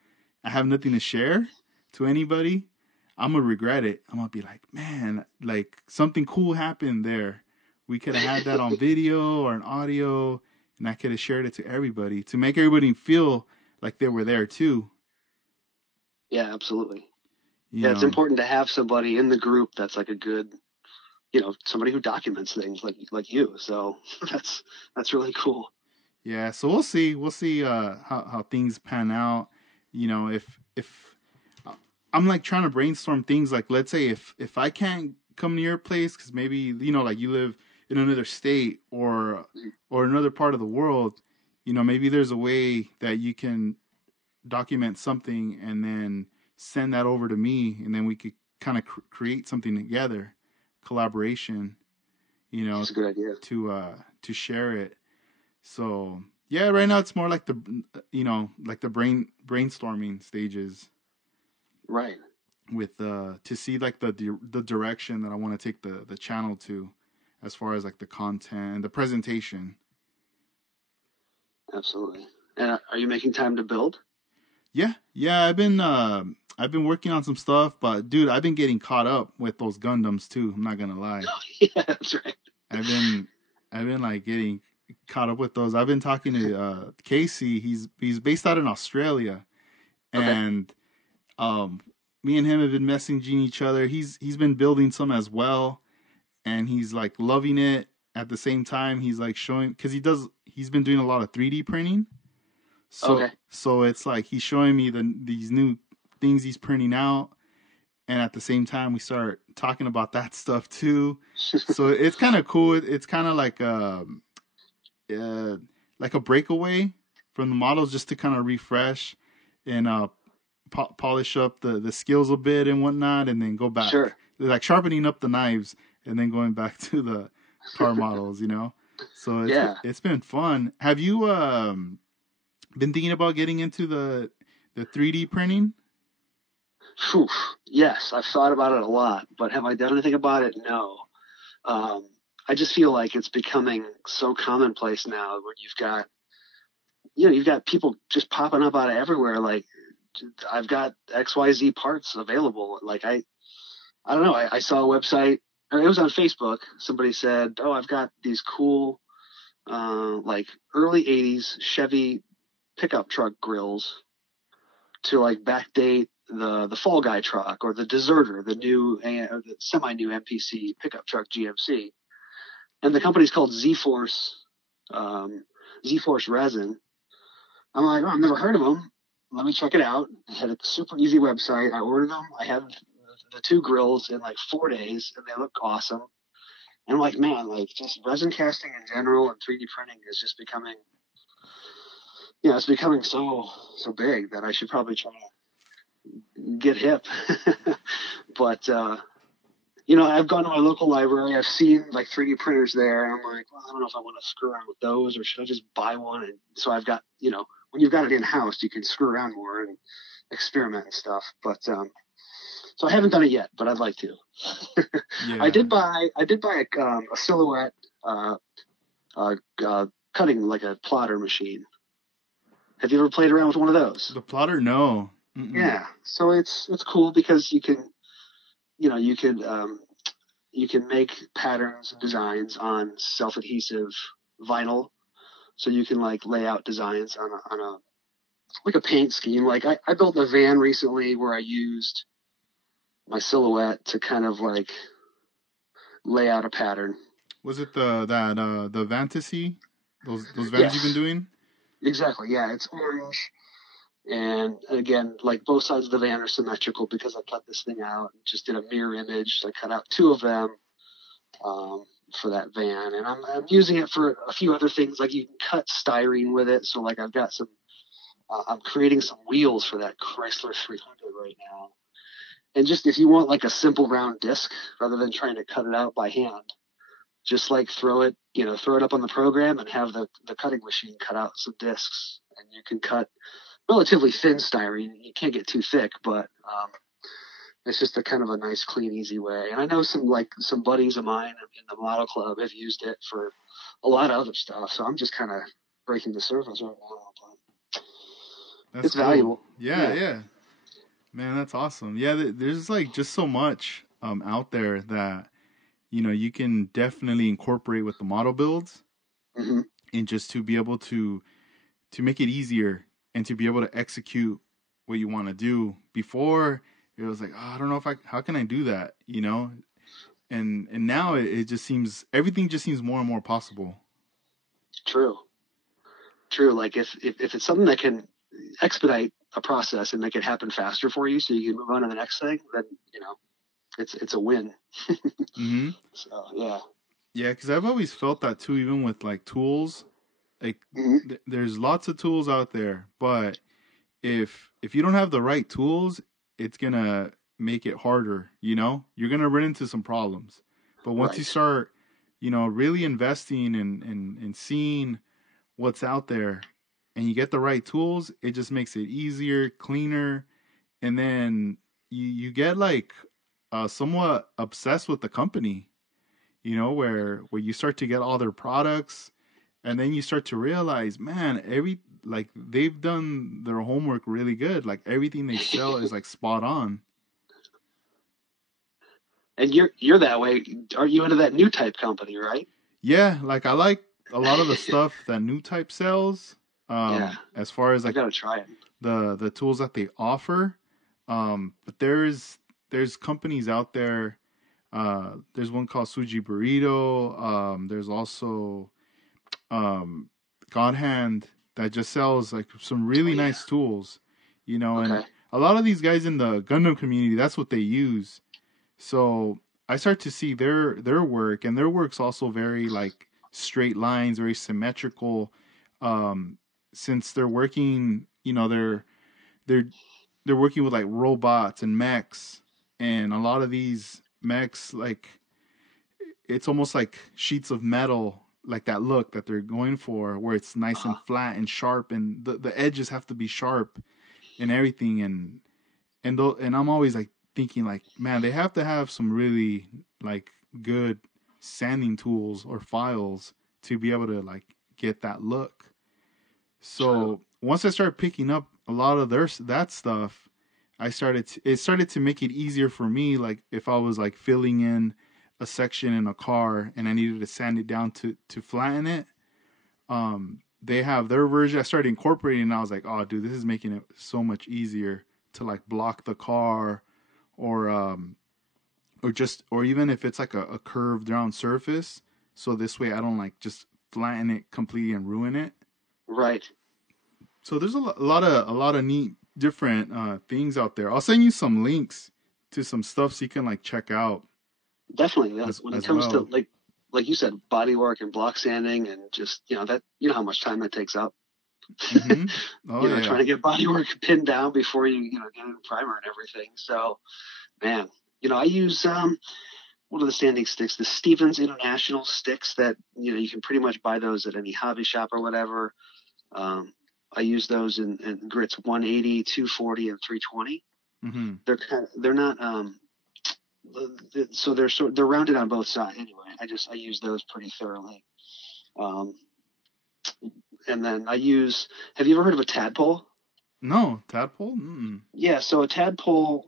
I have nothing to share to anybody, I'm gonna regret it. I'm gonna be like, man, like something cool happened there. We could have had that on video or an audio, and I could have shared it to everybody to make everybody feel like they were there too. Yeah, absolutely. You Yeah, it's know, important to have somebody in the group that's like a good, somebody who documents things like you. So that's really cool. yeah. So we'll see. We'll see how things pan out. You know, if I'm like trying to brainstorm things like, let's say if I can't come to your place because maybe like you live in another state or another part of the world, maybe there's a way that you can document something and then send that over to me, and then we could kind of create something together, collaboration, It's a good idea. to share it. So yeah, right now it's more like the brainstorming stages Right. with to see like the direction that I want to take the channel to, as far as like the content and the presentation. Absolutely. And are you making time to build? Yeah, I've been working on some stuff, but dude, I've been getting caught up with those Gundams too. I'm not gonna lie. Yeah, that's right. I've been I've been like getting caught up with those. I've been talking to Casey. He's based out in Australia, Okay. and um, me and him have been messaging each other. He's been building some as well, and he's like loving it. At the same time, he's like showing, because he's been doing a lot of 3D printing. So Okay. so it's like he's showing me these new things he's printing out, and at the same time we start talking about that stuff too. So it's kind of cool. It's kind of like a breakaway from the models, just to kind of refresh and polish up the skills a bit and whatnot, and then go back, Sure. like sharpening up the knives, and then going back to the car models. So Yeah. it's been fun. Have you been thinking about getting into the 3D printing? Phew. Yes, I've thought about it a lot, but have I done anything about it? No. Um, I just feel like it's becoming so commonplace now where you've got people just popping up out of everywhere. Like, I've got XYZ parts available. Like, I don't know. I saw a website, or it was on Facebook. Somebody said, "Oh, I've got these cool, like early '80s Chevy pickup truck grills to like backdate the Fall Guy truck or the Deserter, the new or the semi-new MPC pickup truck GMC." And the company's called um, Z-Force Resin. I'm like, oh, I've never heard of them. Let me check it out. They had a super easy website. I ordered them. I had the two grills in like 4 days, and they look awesome. And I'm like, man, like just resin casting in general and 3D printing is just becoming, it's becoming so big that I should probably try to get hip. But I've gone to my local library. I've seen like 3D printers there, and I'm like, well, I don't know if I want to screw around with those, or should I just buy one? And so I've got, when you've got it in house, you can screw around more and experiment and stuff. But so I haven't done it yet, but I'd like to. I Yeah. did buy a silhouette cutting like a plotter machine. Have you ever played around with one of those? The plotter, no. Mm-mm. Yeah. So it's cool because you can you know you can make patterns and designs on self-adhesive vinyl, so you can like lay out designs on a like a paint scheme. Like I built a van recently where I used my silhouette to kind of like lay out a pattern. Was it the Fantasy? Those vans you've been Yes, doing? exactly. Yeah, it's orange. And again, like both sides of the van are symmetrical because I cut this thing out and just did a mirror image. So I cut out two of them um, for that van, and I'm using it for a few other things. Like you can cut styrene with it. So like I've got some. I'm creating some wheels for that Chrysler 300 right now. And just if you want like a simple round disc rather than trying to cut it out by hand, just like throw it up on the program and have the cutting machine cut out some discs, and you can cut relatively thin styrene. You can't get too thick, but It's just a kind of a nice, clean, easy way. And I know some buddies of mine in the model club have used it for a lot of other stuff. So I'm just kind of breaking the surface right now. But That's it's cool. valuable. Yeah, yeah. Man, that's awesome. Yeah, there's like just so much out there that you can definitely incorporate with the model builds, Mm-hmm. and just to be able to make it easier and to be able to execute what you want to do. Before it was like, oh, I don't know if how can I do that, and now it just seems, everything just seems more and more possible. True. True. Like if it's something that can expedite a process and make it happen faster for you, so you can move on to the next thing, then it's a win. Mm-hmm. So yeah. Yeah, because I've always felt that too, even with like tools. Like Mm-hmm. there's lots of tools out there, but if you don't have the right tools, it's gonna make it harder. You're gonna run into some problems. But once you Right. start, really investing and seeing what's out there, and you get the right tools, it just makes it easier, cleaner, and then you get like somewhat obsessed with the company. Where you start to get all their products, and then you start to realize, man, like they've done their homework really good. Like everything they sell is like spot on. And you're that way. Are you into that new type company, right? Yeah, like I like a lot of the stuff that New Type sells. Yeah. As far as I like gotta try it. the tools that they offer. But there's companies out there. There's one called Suji Burrito. There's also um, God Hand that just sells like some Oh really yeah. nice tools, and Okay. a lot of these guys in the Gundam community, that's what they use. So I start to see their work, and their work's also very like straight lines, very symmetrical. Um, since they're working, they're they're working with like robots and mechs, and a lot of these mechs, like it's almost like sheets of metal, like that look that they're going for, where it's nice and Uh-huh. flat and sharp, and the edges have to be sharp and everything, and I'm always like thinking like, man, they have to have some really like good sanding tools or files to be able to like get that look. True. So once I started picking up a lot of that stuff, it started to make it easier for me. Like if I was like filling in a section in a car and I needed to sand it down to flatten it, they have their version. I started incorporating, and I was like, oh, dude, this is making it so much easier to like block the car, or or even if it's like a curved round surface. So this way I don't like just flatten it completely and ruin it. Right. So there's a lot of neat different things out there. I'll send you some links to some stuff so you can like check out Definitely. Yeah. as When it as comes to well. like you said, body work and block sanding and just that how much time that takes up. Mm-hmm. Oh yeah. Trying to get body work pinned down before you get in primer and everything. So man, I use what are the sanding sticks? The Stevens International sticks that you can pretty much buy those at any hobby shop or whatever. Um, I use those in grits 180, 240, and 320. Mm-hmm. They're not so they're rounded on both sides anyway. I use those pretty thoroughly. Um, and then I use. Have you ever heard of a tadpole? No, tadpole. Mm-mm. Yeah, so a tadpole.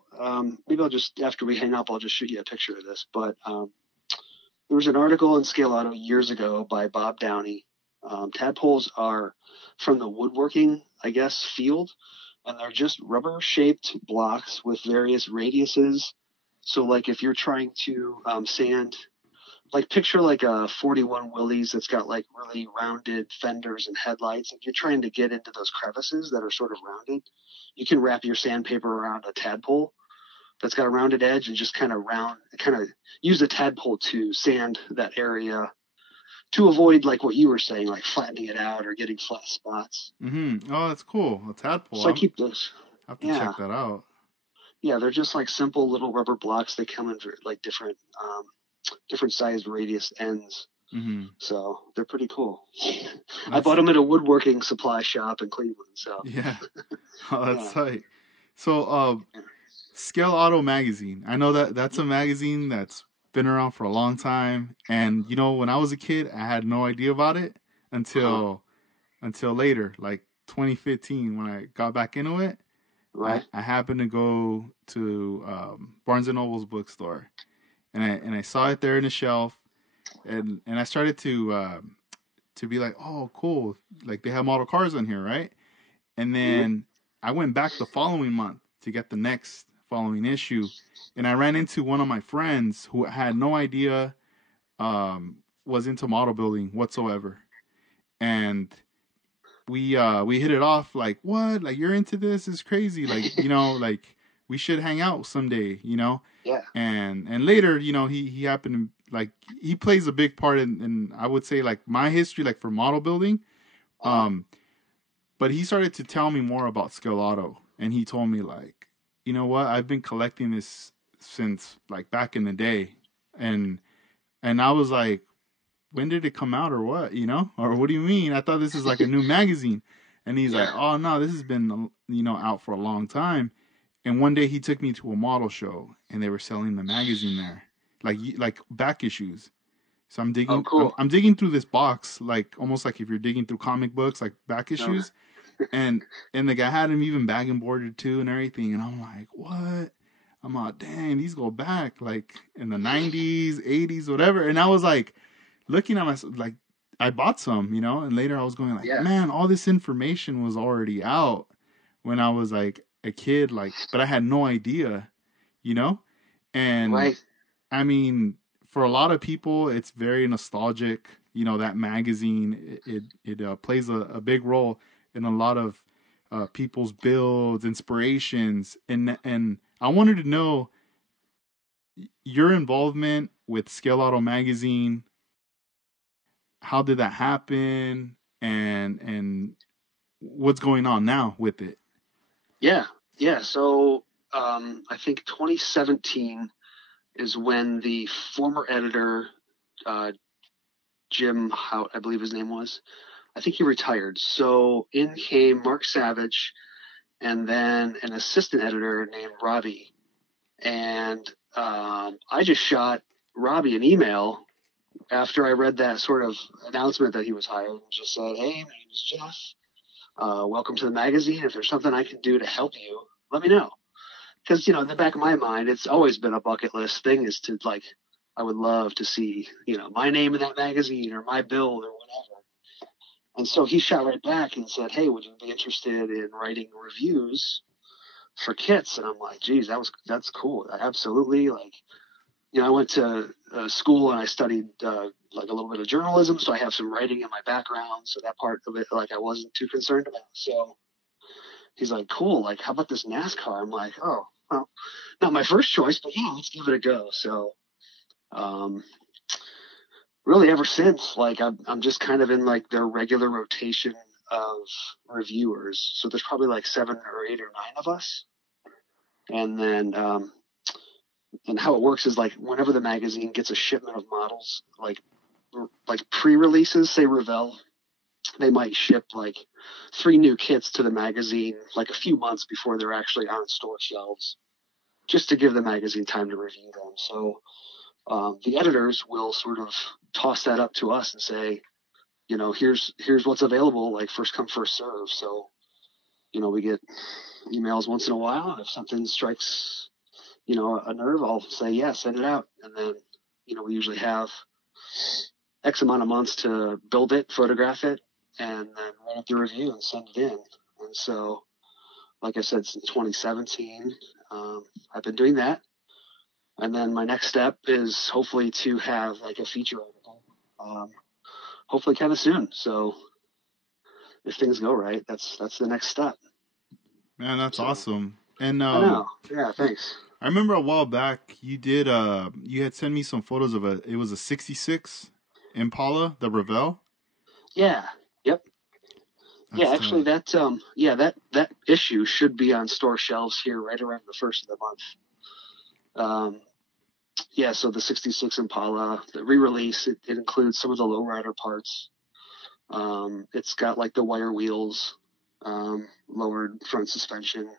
Maybe I'll just after we hang up, I'll just shoot you a picture of this. But there was an article in Scale Auto years ago by Bob Downey. Tadpoles are from the woodworking, I guess, field, and they're just rubber-shaped blocks with various radiuses. So, like, if you're trying to sand, like, picture like a 41 Willys that's got like really rounded fenders and headlights. If you're trying to get into those crevices that are sort of rounded, you can wrap your sandpaper around a tadpole that's got a rounded edge and just kind of use the tadpole to sand that area to avoid like what you were saying, like flattening it out or getting flat spots. Mm-hmm. Oh, that's cool. A tadpole. So I keep those. I have to Yeah. check that out. Yeah. They're just like simple little rubber blocks. They come in like different sized radius ends. Mm-hmm. So they're pretty cool. I bought That's them at a woodworking supply shop in Cleveland. So yeah. Oh, that's yeah. tight. So, Scale Auto Magazine. I know that that's a magazine that's been around for a long time. And when I was a kid, I had no idea about it Uh-huh. until later, like 2015, when I got back into it. Right. I happened to go to Barnes and Noble's bookstore, and I saw it there in the shelf, and I started to be like, oh, cool, like they have model cars on here, right? And Mhm. then I went back the following month to get the next following issue, and I ran into one of my friends who had no idea was into model building whatsoever, and we hit it off like, what, like you're into this, is crazy, like like we should hang out someday. Yeah. And later, he happened to, like, he plays a big part in I would say, like, my history, like for model building. Uh-huh. um but he started to tell me more about Skeletal, and he told me, like, you know what, I've been collecting this since like back in the day. And I was like, when did it come out, or what, or what do you mean? I thought this is like a new magazine. And he's like, Yeah. oh no, this has been out for a long time. And one day he took me to a model show, and they were selling the magazine there, like back issues. So I'm Oh, digging, I'm, cool. I'm digging through this box, like almost like if you're digging through comic books, like back No. issues. And the guy had him even bag and boarded too and everything. And I'm like, what? I'm like, dang, these go back like in the 90s, 80s, whatever. And I was like, looking at myself, like, I bought some, and later I was going like, Yeah. man, all this information was already out when I was like a kid, like, but I had no idea, you know? And Right. I mean, for a lot of people, it's very nostalgic. That magazine, it plays a big role in a lot of people's builds, inspirations. And I wanted to know your involvement with Scale Auto Magazine. How did that happen, and what's going on now with it? Yeah. Yeah. So I think 2017 is when the former editor, uh, Jim Hout, I believe his name was, I think he retired. So in came Mark Savage and then an assistant editor named Robbie. And I just shot Robbie an email after I read that sort of announcement that he was hired, and just said, "Hey, my name is Jeff. Welcome to the magazine. If there's something I can do to help you, let me know." Because in the back of my mind, it's always been a bucket list thing, is to, like, I would love to see my name in that magazine or my build or whatever. And so he shot right back and said, "Hey, would you be interested in writing reviews for kits?" And I'm like, "Geez, that's cool. Absolutely." Like, I went to school and I studied like a little bit of journalism, so I have some writing in my background. So that part of it, like, I wasn't too concerned about. So he's like, "Cool. Like, how about this NASCAR?" I'm like, "Oh, well, not my first choice, but yeah, let's give it a go." So um, really, ever since, like, I'm just kind of in like their regular rotation of reviewers. So there's probably like 7 or 8 or 9 of us, and then and how it works is, like, whenever the magazine gets a shipment of models, like pre-releases, say Revell, they might ship like 3 new kits to the magazine like a few months before they're actually on store shelves, just to give the magazine time to review them. So the editors will sort of toss that up to us and say, here's what's available, like first come first serve. So we get emails once in a while, and if something strikes a nerve, I'll say, yeah, send it out. And then we usually have X amount of months to build it, photograph it, and then write up the review and send it in. And so, like I said, since 2017, I've been doing that. And then my next step is hopefully to have like a feature article, hopefully kind of soon. So if things go right, that's the next step. Man, that's So awesome. And I know. Yeah, thanks. I remember a while back you had sent me some photos of it was a 66 Impala, the Revell. Yeah. Yep. Yeah, That's actually that issue should be on store shelves here right around the first of the month. Yeah, so the 66 Impala, the re-release, it includes some of the lowrider parts. It's got like the wire wheels, lowered front suspension.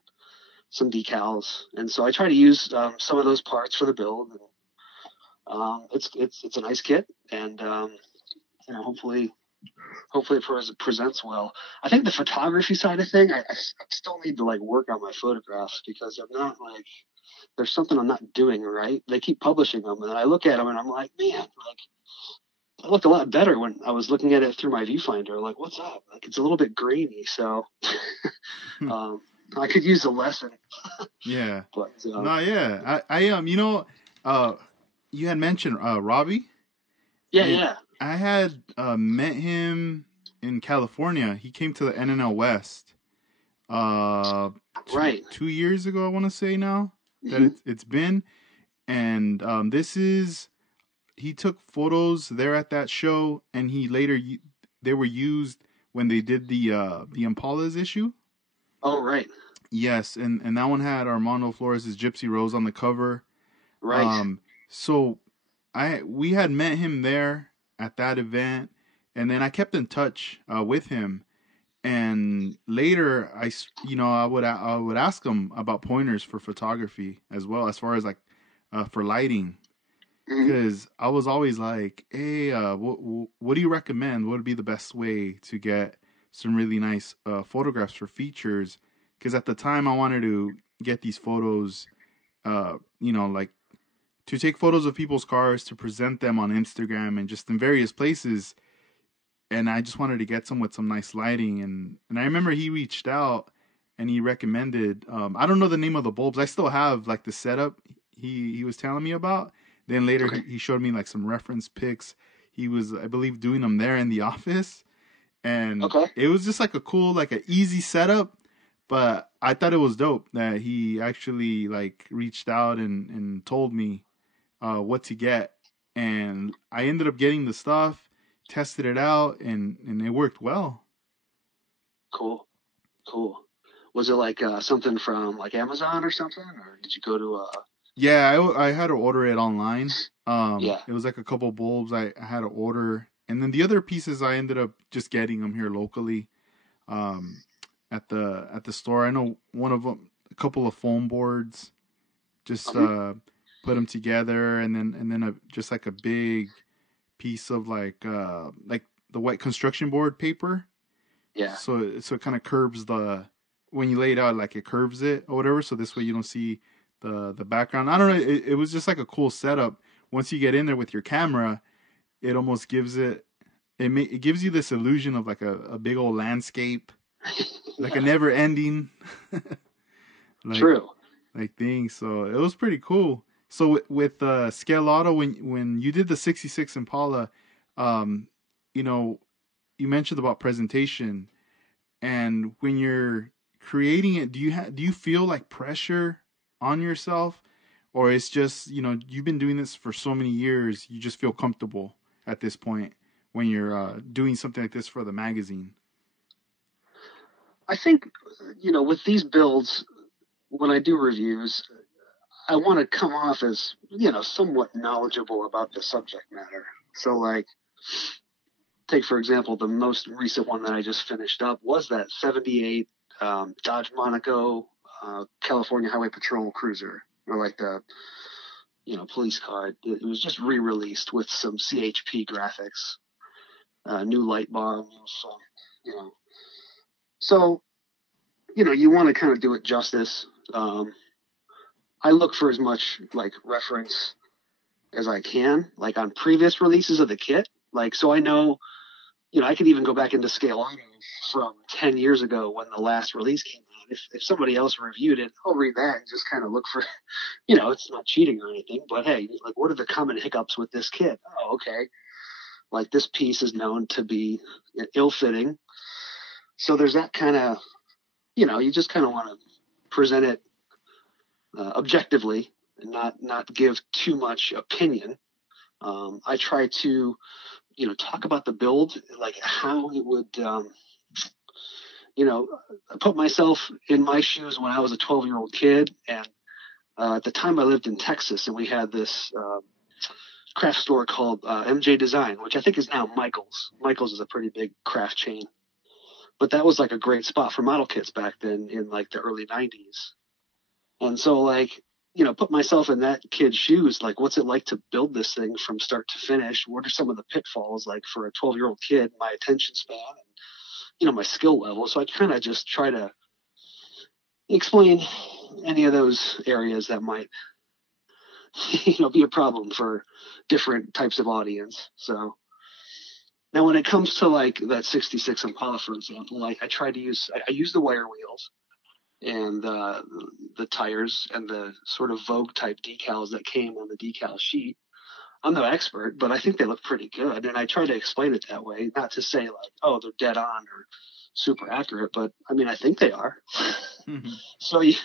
some decals, and so I try to use some of those parts for the build. And, it's a nice kit, and hopefully it presents well. I think the photography side of thing, I still need to like work on my photographs, because I'm not like, there's something I'm not doing right. They keep publishing them, and I look at them and I'm like, man, like I looked a lot better when I was looking at it through my viewfinder. Like, what's up? Like, it's a little bit grainy, so I could use a lesson. Yeah. But No, yeah. You had mentioned Robbie. Yeah. I had met him in California. He came to the NNL West. Right. 2 years ago, I want to say now that Mm-hmm. it's been, and he took photos there at that show, and they were used when they did the Impalas issue. Oh, right. Yes, and that one had Armando Flores' Gypsy Rose on the cover. Right. So we had met him there at that event, and then I kept in touch with him. And later, I would ask him about pointers for photography as well, as far as like for lighting, Mm-hmm. because I was always like, hey, what do you recommend? What would be the best way to get some really nice photographs for features? Because at the time, I wanted to get these photos, like to take photos of people's cars to present them on Instagram and just in various places. And I just wanted to get some with some nice lighting. And I remember he reached out and he recommended, I don't know the name of the bulbs. I still have like the setup he was telling me about. Then later Okay. he showed me like some reference pics. He was, I believe, doing them there in the office. And Okay. it was just like a cool, like an easy setup. But I thought it was dope that he actually like reached out and told me what to get. And I ended up getting the stuff, tested it out, and it worked well. Cool. Was it like something from like Amazon or something, or did you go to a? Yeah, I had to order it online. Yeah. It was like a couple bulbs I had to order, and then the other pieces I ended up just getting them here locally, um, at the store. I know one of them, a couple of foam boards, just Mhm. put them together, and then just like a big piece of like the white construction board paper. Yeah. So it kind of curves when you lay it out, like it curves it or whatever. So this way you don't see the background. I don't know. It was just like a cool setup. Once you get in there with your camera, it almost gives it gives you this illusion of like a big old landscape, like a Yeah. never ending like True. thing. So it was pretty cool. So with Skeletal, when you did the '66 Impala, um, you know, you mentioned about presentation, and when you're creating it, do you feel like pressure on yourself, or it's just you've been doing this for so many years, you just feel comfortable at this point when you're doing something like this for the magazine? I think with these builds, when I do reviews, I want to come off as somewhat knowledgeable about the subject matter. So like, take for example the most recent one that I just finished up was that '78 Dodge Monaco California Highway Patrol Cruiser, or like the police car. It was just re-released with some CHP graphics, new light bar, new sun, you know. So you want to kind of do it justice. I look for as much like reference as I can, like on previous releases of the kit. Like, so I know, I could even go back into Scale from 10 years ago when the last release came out. If somebody else reviewed it, I'll read that and just kind of look for, it's not cheating or anything, but hey, like, what are the common hiccups with this kit? Oh, okay. Like, this piece is known to be ill-fitting. So there's that kind of, you just kind of want to present it objectively and not give too much opinion. I try to, talk about the build, like how it would, put myself in my shoes when I was a 12-year-old kid. And at the time I lived in Texas, and we had this craft store called MJ Design, which I think is now Michael's. Michael's is a pretty big craft chain. But that was like a great spot for model kits back then in like the early 90s. And so, like, put myself in that kid's shoes. Like, what's it like to build this thing from start to finish? What are some of the pitfalls, like, for a 12-year-old kid, my attention span, and, my skill level? So I kind of just try to explain any of those areas that might, be a problem for different types of audience. So now when it comes to, like, that 66 Impala, for example, like, I use the wire wheels and the tires and the sort of Vogue type decals that came on the decal sheet. I'm no expert, but I think they look pretty good. And I try to explain it that way, not to say like, oh, they're dead on or super accurate, but I mean, I think they are. Mm-hmm. So you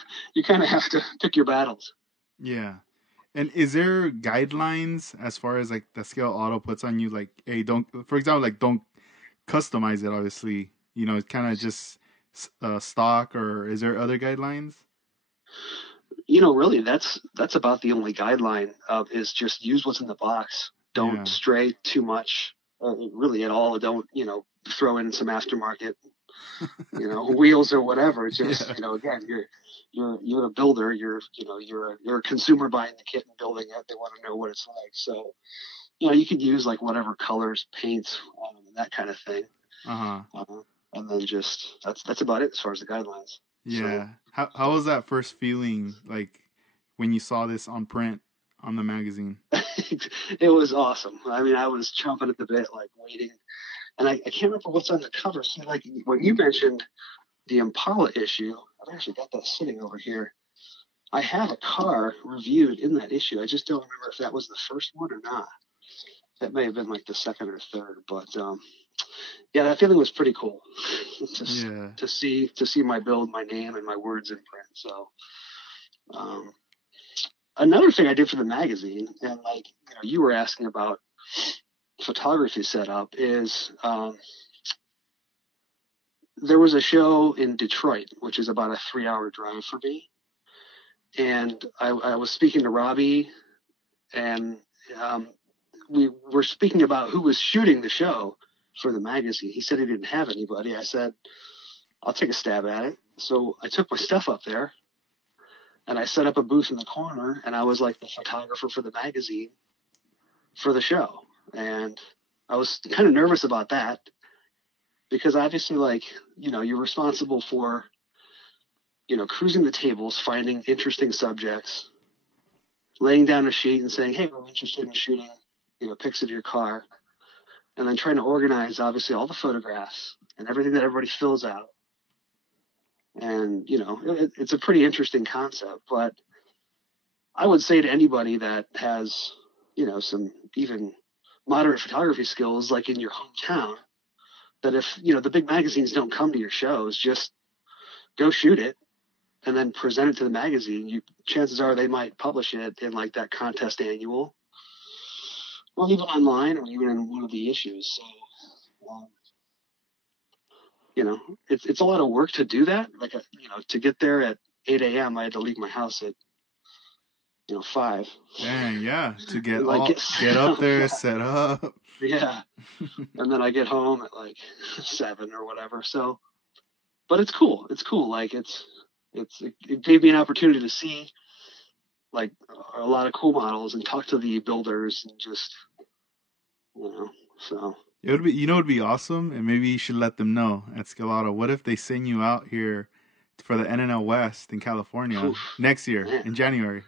kind of have to pick your battles. Yeah. And is there guidelines as far as like the Scale Auto puts on you? Like, hey, don't, for example, like don't customize it. Obviously, it's kind of just stock. Or is there other guidelines? Really, that's about the only guideline is just use what's in the box. Don't Yeah. stray too much, really at all. Don't throw in some aftermarket wheels or whatever. Just, Yeah. again, you're a builder. You're a consumer buying the kit and building it. They want to know what it's like. So, you could use like whatever colors, paints, that kind of thing. Uh-huh. And then just that's about it as far as the guidelines. So Yeah. How was that first feeling like when you saw this on print on the magazine? it was awesome. I mean, I was chomping at the bit, like waiting. And I can't remember what's on the cover. So, like, when you mentioned the Impala issue, I've actually got that sitting over here. I have a car reviewed in that issue. I just don't remember if that was the first one or not. That may have been like the second or third, but yeah, that feeling was pretty cool Yeah. to see my build, my name, and my words in print. So um, another thing I did for the magazine, and like you were asking about photography setup, is there was a show in Detroit, which is about a 3-hour drive for me, and I was speaking to Robbie, and we were speaking about who was shooting the show for the magazine. He said he didn't have anybody. I said, I'll take a stab at it. So I took my stuff up there and I set up a booth in the corner, and I was like the photographer for the magazine for the show. And I was kind of nervous about that because obviously, like, you're responsible for, cruising the tables, finding interesting subjects, laying down a sheet and saying, hey, we're interested in shooting, pics of your car. And then trying to organize, obviously, all the photographs and everything that everybody fills out. And, it's a pretty interesting concept. But I would say to anybody that has, some even moderate photography skills, like in your hometown, that if, the big magazines don't come to your shows, just go shoot it and then present it to the magazine. Chances are they might publish it in like that contest annual, or even online, or even in one of the issues. So, it's a lot of work to do that. Like, to get there at 8 a.m., I had to leave my house at, 5. Dang, yeah. To And, get like, get up there, set up. yeah. And then I get home at like 7 or whatever. So, but it's cool. It's cool. Like, it gave me an opportunity to see like a lot of cool models and talk to the builders and just, so. It would be, it'd be awesome, and maybe you should let them know at Skeletal. What if they send you out here for the NNL West in California Oof, next year man, in January?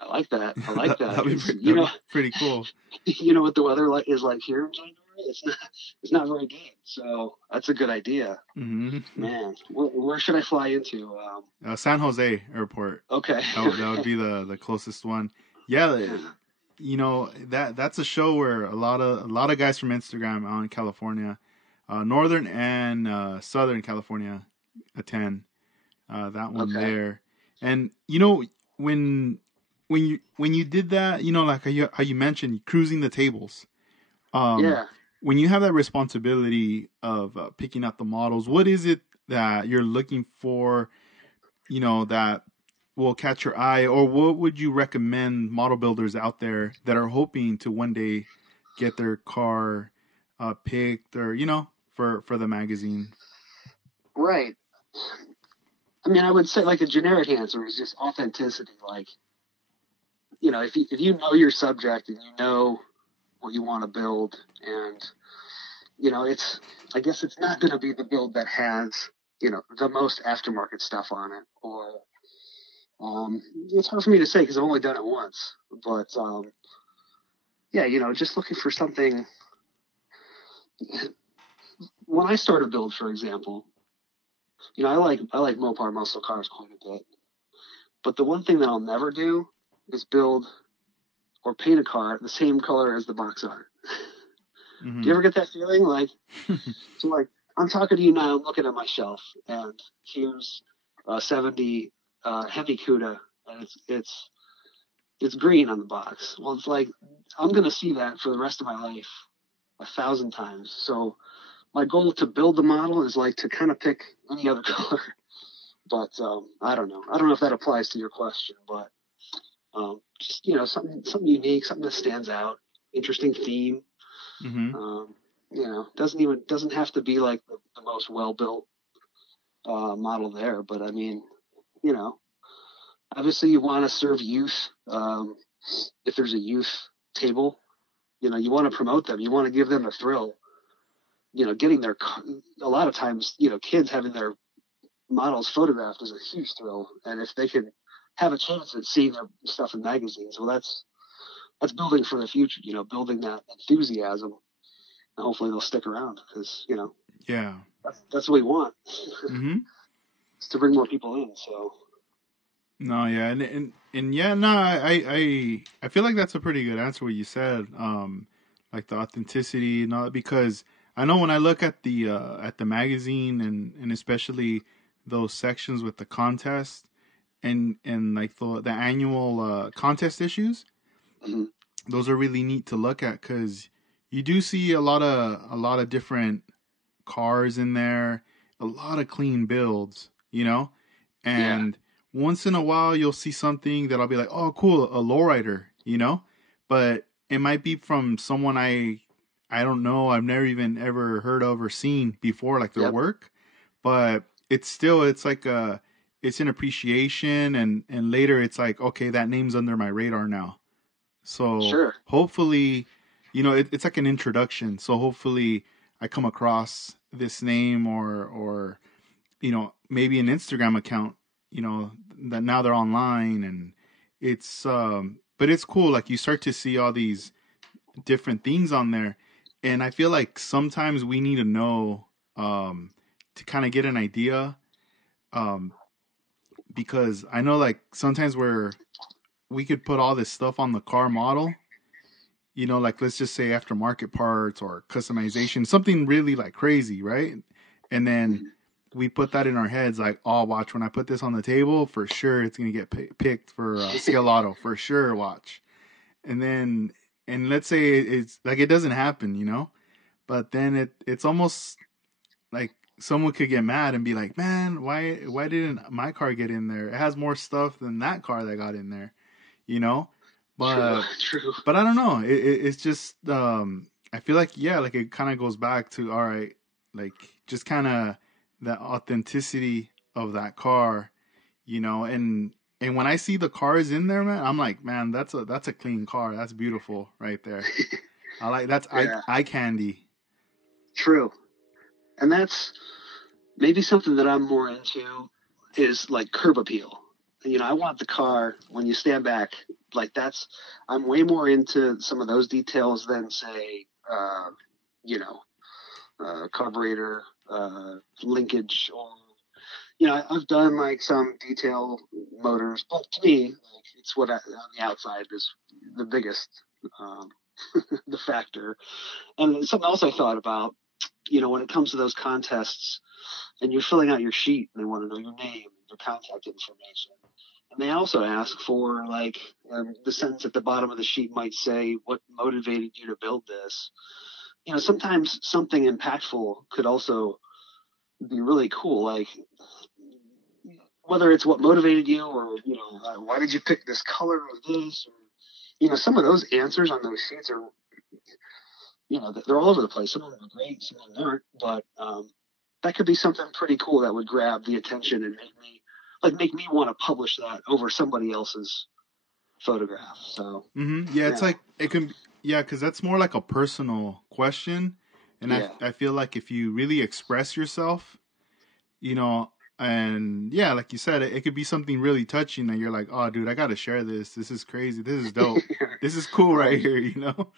I like that. I like that. That'd be You know, pretty cool. you know what the weather is like here in January? It's not very good. So that's a good idea. Hmm. Man, where should I fly into? San Jose Airport. Okay. That would be the closest one. Yeah, that's a show where a lot of guys from Instagram out in California, Northern and Southern California, attend that one Okay. there. And when you did that, like how you mentioned cruising the tables. Yeah. When you have that responsibility of picking out the models, what is it that you're looking for? That will catch your eye, or what would you recommend model builders out there that are hoping to one day get their car picked, or for the magazine? Right. I mean, I would say like a generic answer is just authenticity. Like, if you know your subject and you know what you want to build, and I guess it's not going to be the build that has the most aftermarket stuff on it, or it's hard for me to say because I've only done it once, but just looking for something. When I start a build, for example, I like Mopar muscle cars quite a bit, but the one thing that I'll never do is build or paint a car the same color as the box art. Mm-hmm. Do you ever get that feeling? Like, so like, I'm talking to you now, I'm looking at my shelf, and here's a 70 Heavy Cuda, and it's green on the box. Well, it's like, I'm going to see that for the rest of my life 1,000 times. So my goal to build the model is like to kind of pick any other color. But I don't know. I don't know if that applies to your question, but just, something unique, something that stands out, interesting theme. Mm-hmm. Doesn't have to be like the most well-built model there, but I mean, obviously you want to serve youth. If there's a youth table, you want to promote them. You want to give them a thrill. Getting a lot of times, kids having their models photographed is a huge thrill. And if they could have a chance at seeing their stuff in magazines, well, that's building for the future, building that enthusiasm. And hopefully they'll stick around because, Yeah. That's what we want. Mm-hmm. It's to bring more people in. So. No, yeah, and yeah, no, I feel like that's a pretty good answer what you said. Like the authenticity and all that, because I know when I look at the magazine and especially those sections with the contest and like the annual contest issues, Mm-hmm. those are really neat to look at because you do see a lot of different cars in there, a lot of clean builds, and once in a while you'll see something that I'll be like, oh cool, a lowrider, but it might be from someone I don't know, I've never even ever heard of or seen before, like their work, but it's like it's an appreciation, and later it's like, okay, that name's under my radar now. So Sure. hopefully, it's like an introduction. So hopefully I come across this name or maybe an Instagram account, that now they're online, and it's but it's cool. Like you start to see all these different things on there, and I feel like sometimes we need to know to kind of get an idea, because I know like sometimes we could put all this stuff on the car model, like let's just say aftermarket parts or customization, something really like crazy, right? And then we put that in our heads, like, oh, watch, when I put this on the table, for sure it's gonna get picked for Skeletal, for sure. Watch, and let's say it's like it doesn't happen, but then it's almost like someone could get mad and be like, man, why didn't my car get in there? It has more stuff than that car that got in there, you know. But True. but I don't know. It's just I feel like, yeah, like it kind of goes back to, all right, like just kind of the authenticity of that car, and when I see the cars in there, man, I'm like, man, that's a clean car. That's beautiful right there. I like that's eye candy. True. And that's maybe something that I'm more into is like curb appeal. I want the car when you stand back, like I'm way more into some of those details than say, carburetor, linkage, or, I've done like some detail motors, but to me, like, it's what on the outside is the biggest, the factor. And something else I thought about, when it comes to those contests and you're filling out your sheet and they want to know your name, your contact information. And they also ask for like the sentence at the bottom of the sheet might say, what motivated you to build this? Sometimes something impactful could also be really cool. Like whether it's what motivated you or, why did you pick this color or this? Or, some of those answers on those sheets are, they're all over the place. Some of them are great, some of them aren't, but that could be something pretty cool that would grab the attention and make me like make me want to publish that over somebody else's photograph. So Yeah, it's like it can. Yeah, because that's more like a personal question, and yeah. I feel like if you really express yourself, you know, and yeah, like you said, it could be something really touching that you're like, oh, dude, I gotta share this. This is crazy. This is dope. This is cool right here. You know.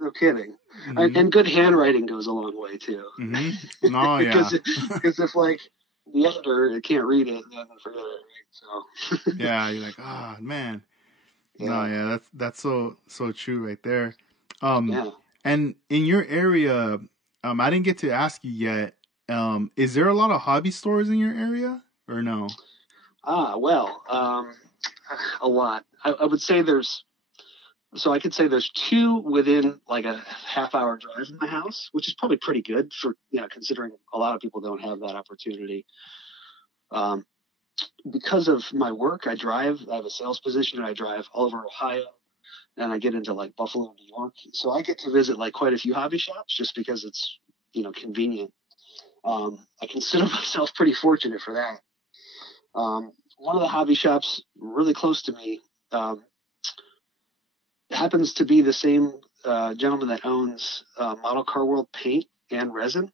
No kidding. Mm-hmm. And good handwriting goes a long way too. Mm-hmm. Oh yeah. Because if like the editor can't read it, then forget it. Right? So Yeah, you're like, ah, man. No, yeah, yeah, that's so true right there. yeah. And in your area, I didn't get to ask you yet. Is there a lot of hobby stores in your area or no? Well, a lot. I would say there's. So I could say there's two within like a half-hour drive from my house, which is probably pretty good for considering a lot of people don't have that opportunity. Um, because of my work, I drive. I have a sales position, and I drive all over Ohio, and I get into like Buffalo, New York. So I get to visit like quite a few hobby shops just because it's convenient. I consider myself pretty fortunate for that. One of the hobby shops really close to me happens to be the same gentleman that owns Model Car World paint and resin.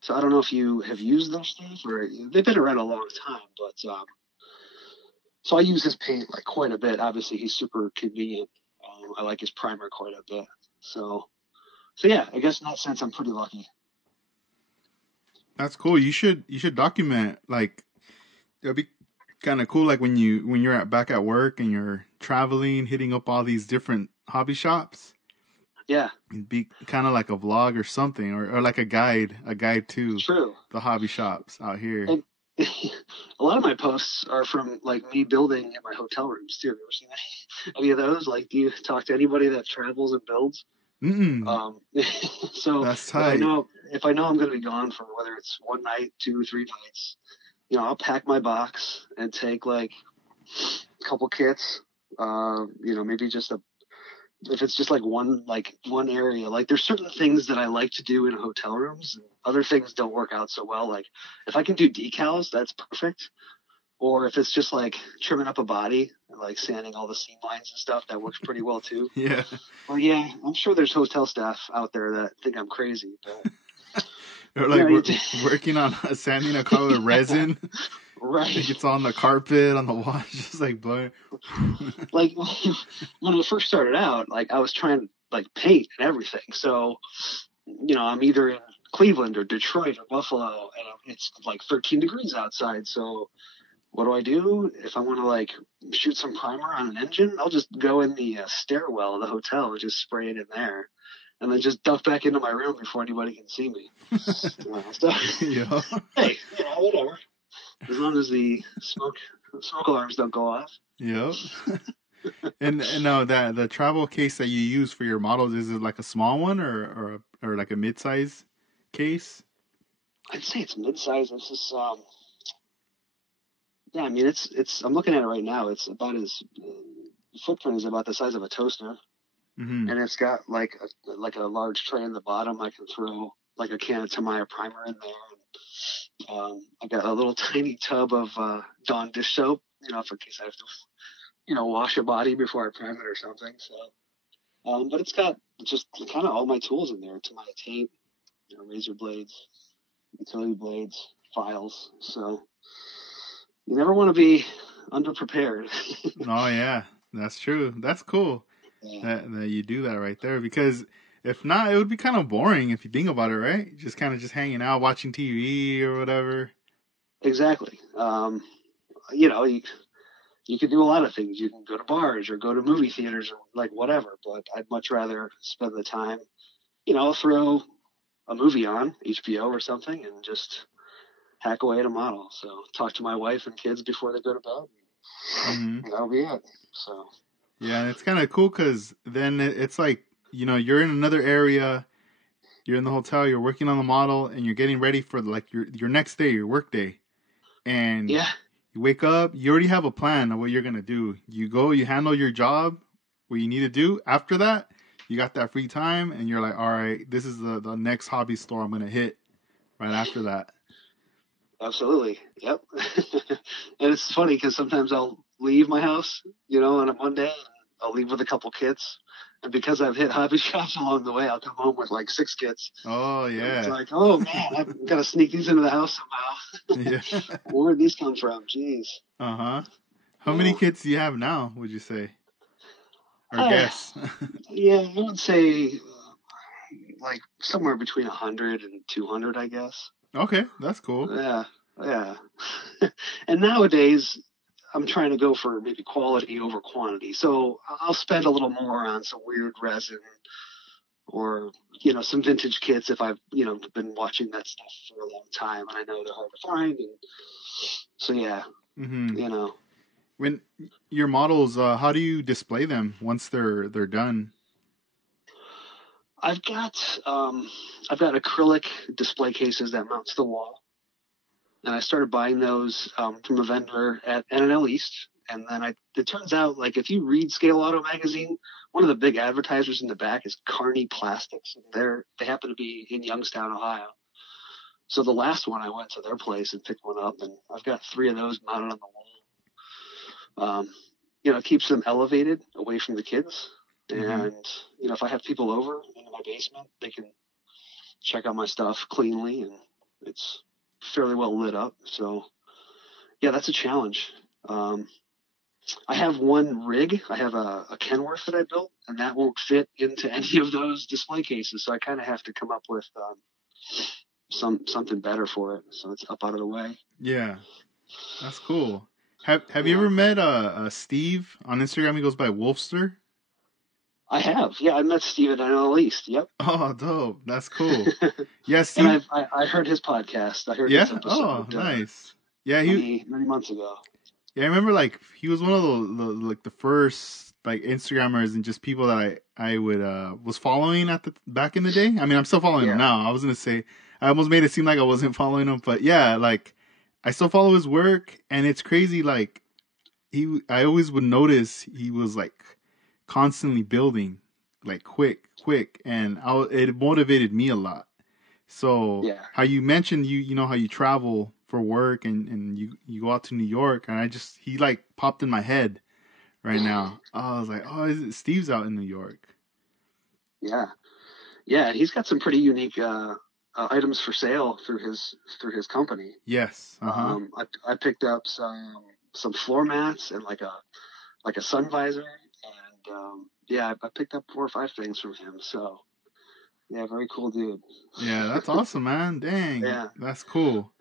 So I don't know if you have used their stuff or they've been around a long time, but so I use his paint like quite a bit. Obviously, he's super convenient. I like his primer quite a bit. So yeah, I guess in that sense, I'm pretty lucky. That's cool. You should document like it'd be kind of cool like when you're back at work and you're traveling, hitting up all these different hobby shops. Yeah, It'd be kind of like a vlog or something, or like a guide to true. the hobby shops out here. And a lot of my posts are from like me building in my hotel rooms too. Have you ever seen any of those? Like, do you talk to anybody that travels and builds? Mm-mm. So That's if I tight. know I'm going to be gone for whether it's one night, 2 or 3 nights, I'll pack my box and take like a couple kits. Maybe just if it's just like one area. Like there's certain things that I like to do in hotel rooms, and other things don't work out so well. Like if I can do decals, that's perfect. Or if it's just like trimming up a body, like sanding all the seam lines and stuff, that works pretty well too. Yeah. Well, yeah, I'm sure there's hotel staff out there that think I'm crazy, but Or like we're working on sanding a car with resin. right. Like it's on the carpet, on the wall, just like blowing. Like when I first started out, like I was trying to like paint and everything. So, I'm either in Cleveland or Detroit or Buffalo, and it's like 13 degrees outside. So what do? If I want to like shoot some primer on an engine, I'll just go in the stairwell of the hotel and just spray it in there, and then just duck back into my room before anybody can see me. Yeah. Hey, whatever. As long as the smoke alarms don't go off. Yep. And now that the travel case that you use for your models, is it like a small one or like a mid-size case? I'd say it's mid-size. This is yeah. I mean, it's. I'm looking at it right now. It's about the footprint is about the size of a toaster, Mm-hmm. and it's got like a large tray in the bottom. I can throw like a can of Tamiya primer in there. I got a little tiny tub of Dawn dish soap, for in case I have to, wash a body before I prime it or something. So, but it's got just kind of all my tools in there: Tamiya tape, razor blades, utility blades, files. So you never want to be underprepared. Oh yeah, that's true. That's cool Yeah. that you do that right there, because if not, it would be kind of boring if you think about it, right? Just kind of just hanging out, watching TV or whatever. Exactly. You can do a lot of things. You can go to bars or go to movie theaters or like whatever, but I'd much rather spend the time, throw a movie on HBO or something and just hack away at a model. So talk to my wife and kids before they go to bed. Mm-hmm. That'll be it. So Yeah, and it's kind of cool because then it's like, you're in another area, you're in the hotel, you're working on the model, and you're getting ready for like your next day, your work day, and yeah, you wake up, you already have a plan of what you're gonna do. You go, you handle your job, what you need to do. After that, you got that free time, and you're like, all right, this is the next hobby store I'm gonna hit right after that. Absolutely. Yep. And it's funny because sometimes I'll leave my house, on a Monday. I'll leave with a couple kits. And because I've hit hobby shops along the way, I'll come home with like 6 kits. Oh, And it's yeah. like, oh man, I've got to sneak these into the house somehow. Yeah. Where did these come from? Jeez. Uh-huh. How many Yeah. kids do you have now, would you say? Or I, guess? yeah, I would say like somewhere between 100 and 200, I guess. Okay, that's cool. Yeah. Yeah. And nowadays, I'm trying to go for maybe quality over quantity. So I'll spend a little more on some weird resin or, some vintage kits if I've, been watching that stuff for a long time and I know they're hard to find. And so, yeah, Mm-hmm. you know, When your models, how do you display them once they're done? I've got, I've got acrylic display cases that mount to the wall. And I started buying those from a vendor at NNL East. And then it turns out, like, if you read Skeletal Magazine, one of the big advertisers in the back is Kearney Plastics. They happen to be in Youngstown, Ohio. So the last one, I went to their place and picked one up, and I've got 3 of those mounted on the wall. It keeps them elevated away from the kids. Mm-hmm. And, if I have people over in my basement, they can check out my stuff cleanly, and it's fairly well lit up. So, yeah, that's a challenge. I have one rig. I have a Kenworth that I built, and that won't fit into any of those display cases. So I kind of have to come up with something better for it. So it's up out of the way. Yeah, that's cool. Have you Yeah. ever met Steve on Instagram? He goes by Wolfster. I have. Yeah, I met Steven at NL East. Yep. Oh, dope. That's cool. Yeah, And Steve. I heard his podcast. I heard his Yeah. Oh, episode nice. Yeah, many months ago. Yeah, I remember like he was one of the first like Instagrammers and just people that I would was following at the back in the day. I mean, I'm still following him Yeah. now. I was gonna say I almost made it seem like I wasn't following him, but yeah, like I still follow his work, and it's crazy. Like I always would notice he was like constantly building, like quick, and it motivated me a lot. So Yeah. how you mentioned you know how you travel for work and you go out to New York, and he like popped in my head right now. I was like, oh, is it Steve's out in New York? Yeah. Yeah. He's got some pretty unique items for sale through his company. Yes. Uh-huh. I picked up some floor mats and like a sun visor, and yeah, I picked up 4 or 5 things from him. So yeah, very cool dude. Yeah, that's awesome, man. Dang. Yeah, That's cool.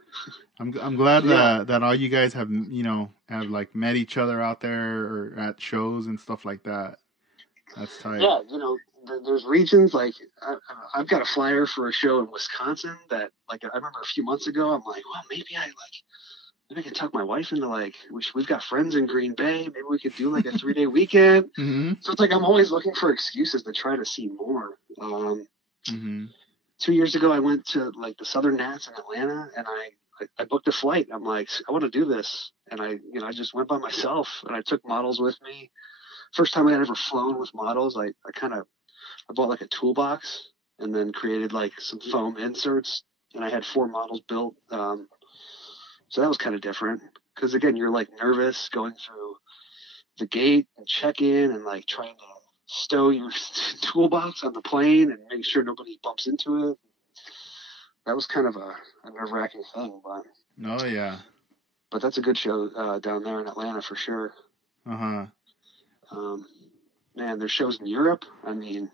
I'm glad yeah, that all you guys have like met each other out there or at shows and stuff like that. That's tight. yeah. There's regions like I've got a flyer for a show in Wisconsin that like I remember a few months ago. I'm like, well, maybe I can talk my wife into like we've got friends in Green Bay. Maybe we could do like a 3-day weekend. Mm-hmm. So it's like I'm always looking for excuses to try to see more. Mm-hmm. 2 years ago, I went to like the Southern Nats in Atlanta, and I booked a flight. I'm like, I want to do this, and I just went by myself, and I took models with me. First time I had ever flown with models, I bought like a toolbox and then created like some foam inserts, and I had 4 models built. So that was kind of different because again, you're like nervous going through the gate and check in and like trying to stow your toolbox on the plane and make sure nobody bumps into it. That was kind of a nerve-wracking thing, Oh yeah. but that's a good show down there in Atlanta for sure. Uh-huh. Man, there's shows in Europe. I mean,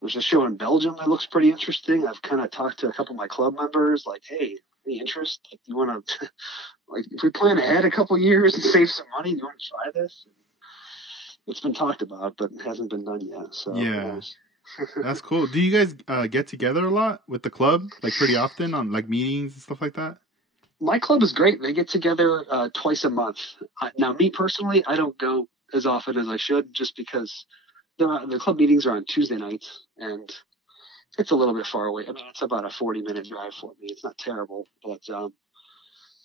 there's a show in Belgium that looks pretty interesting. I've kind of talked to a couple of my club members, like, hey, any interest? Like, you want to, like, if we plan ahead a couple years and save some money, do you want to try this? And it's been talked about, but it hasn't been done yet. So Yeah. That's cool. Do you guys get together a lot with the club, like pretty often on like meetings and stuff like that? My club is great. They get together twice a month. Now, me personally, I don't go as often as I should, just because the club meetings are on Tuesday nights, and it's a little bit far away. I mean, it's about a 40-minute drive for me. It's not terrible, but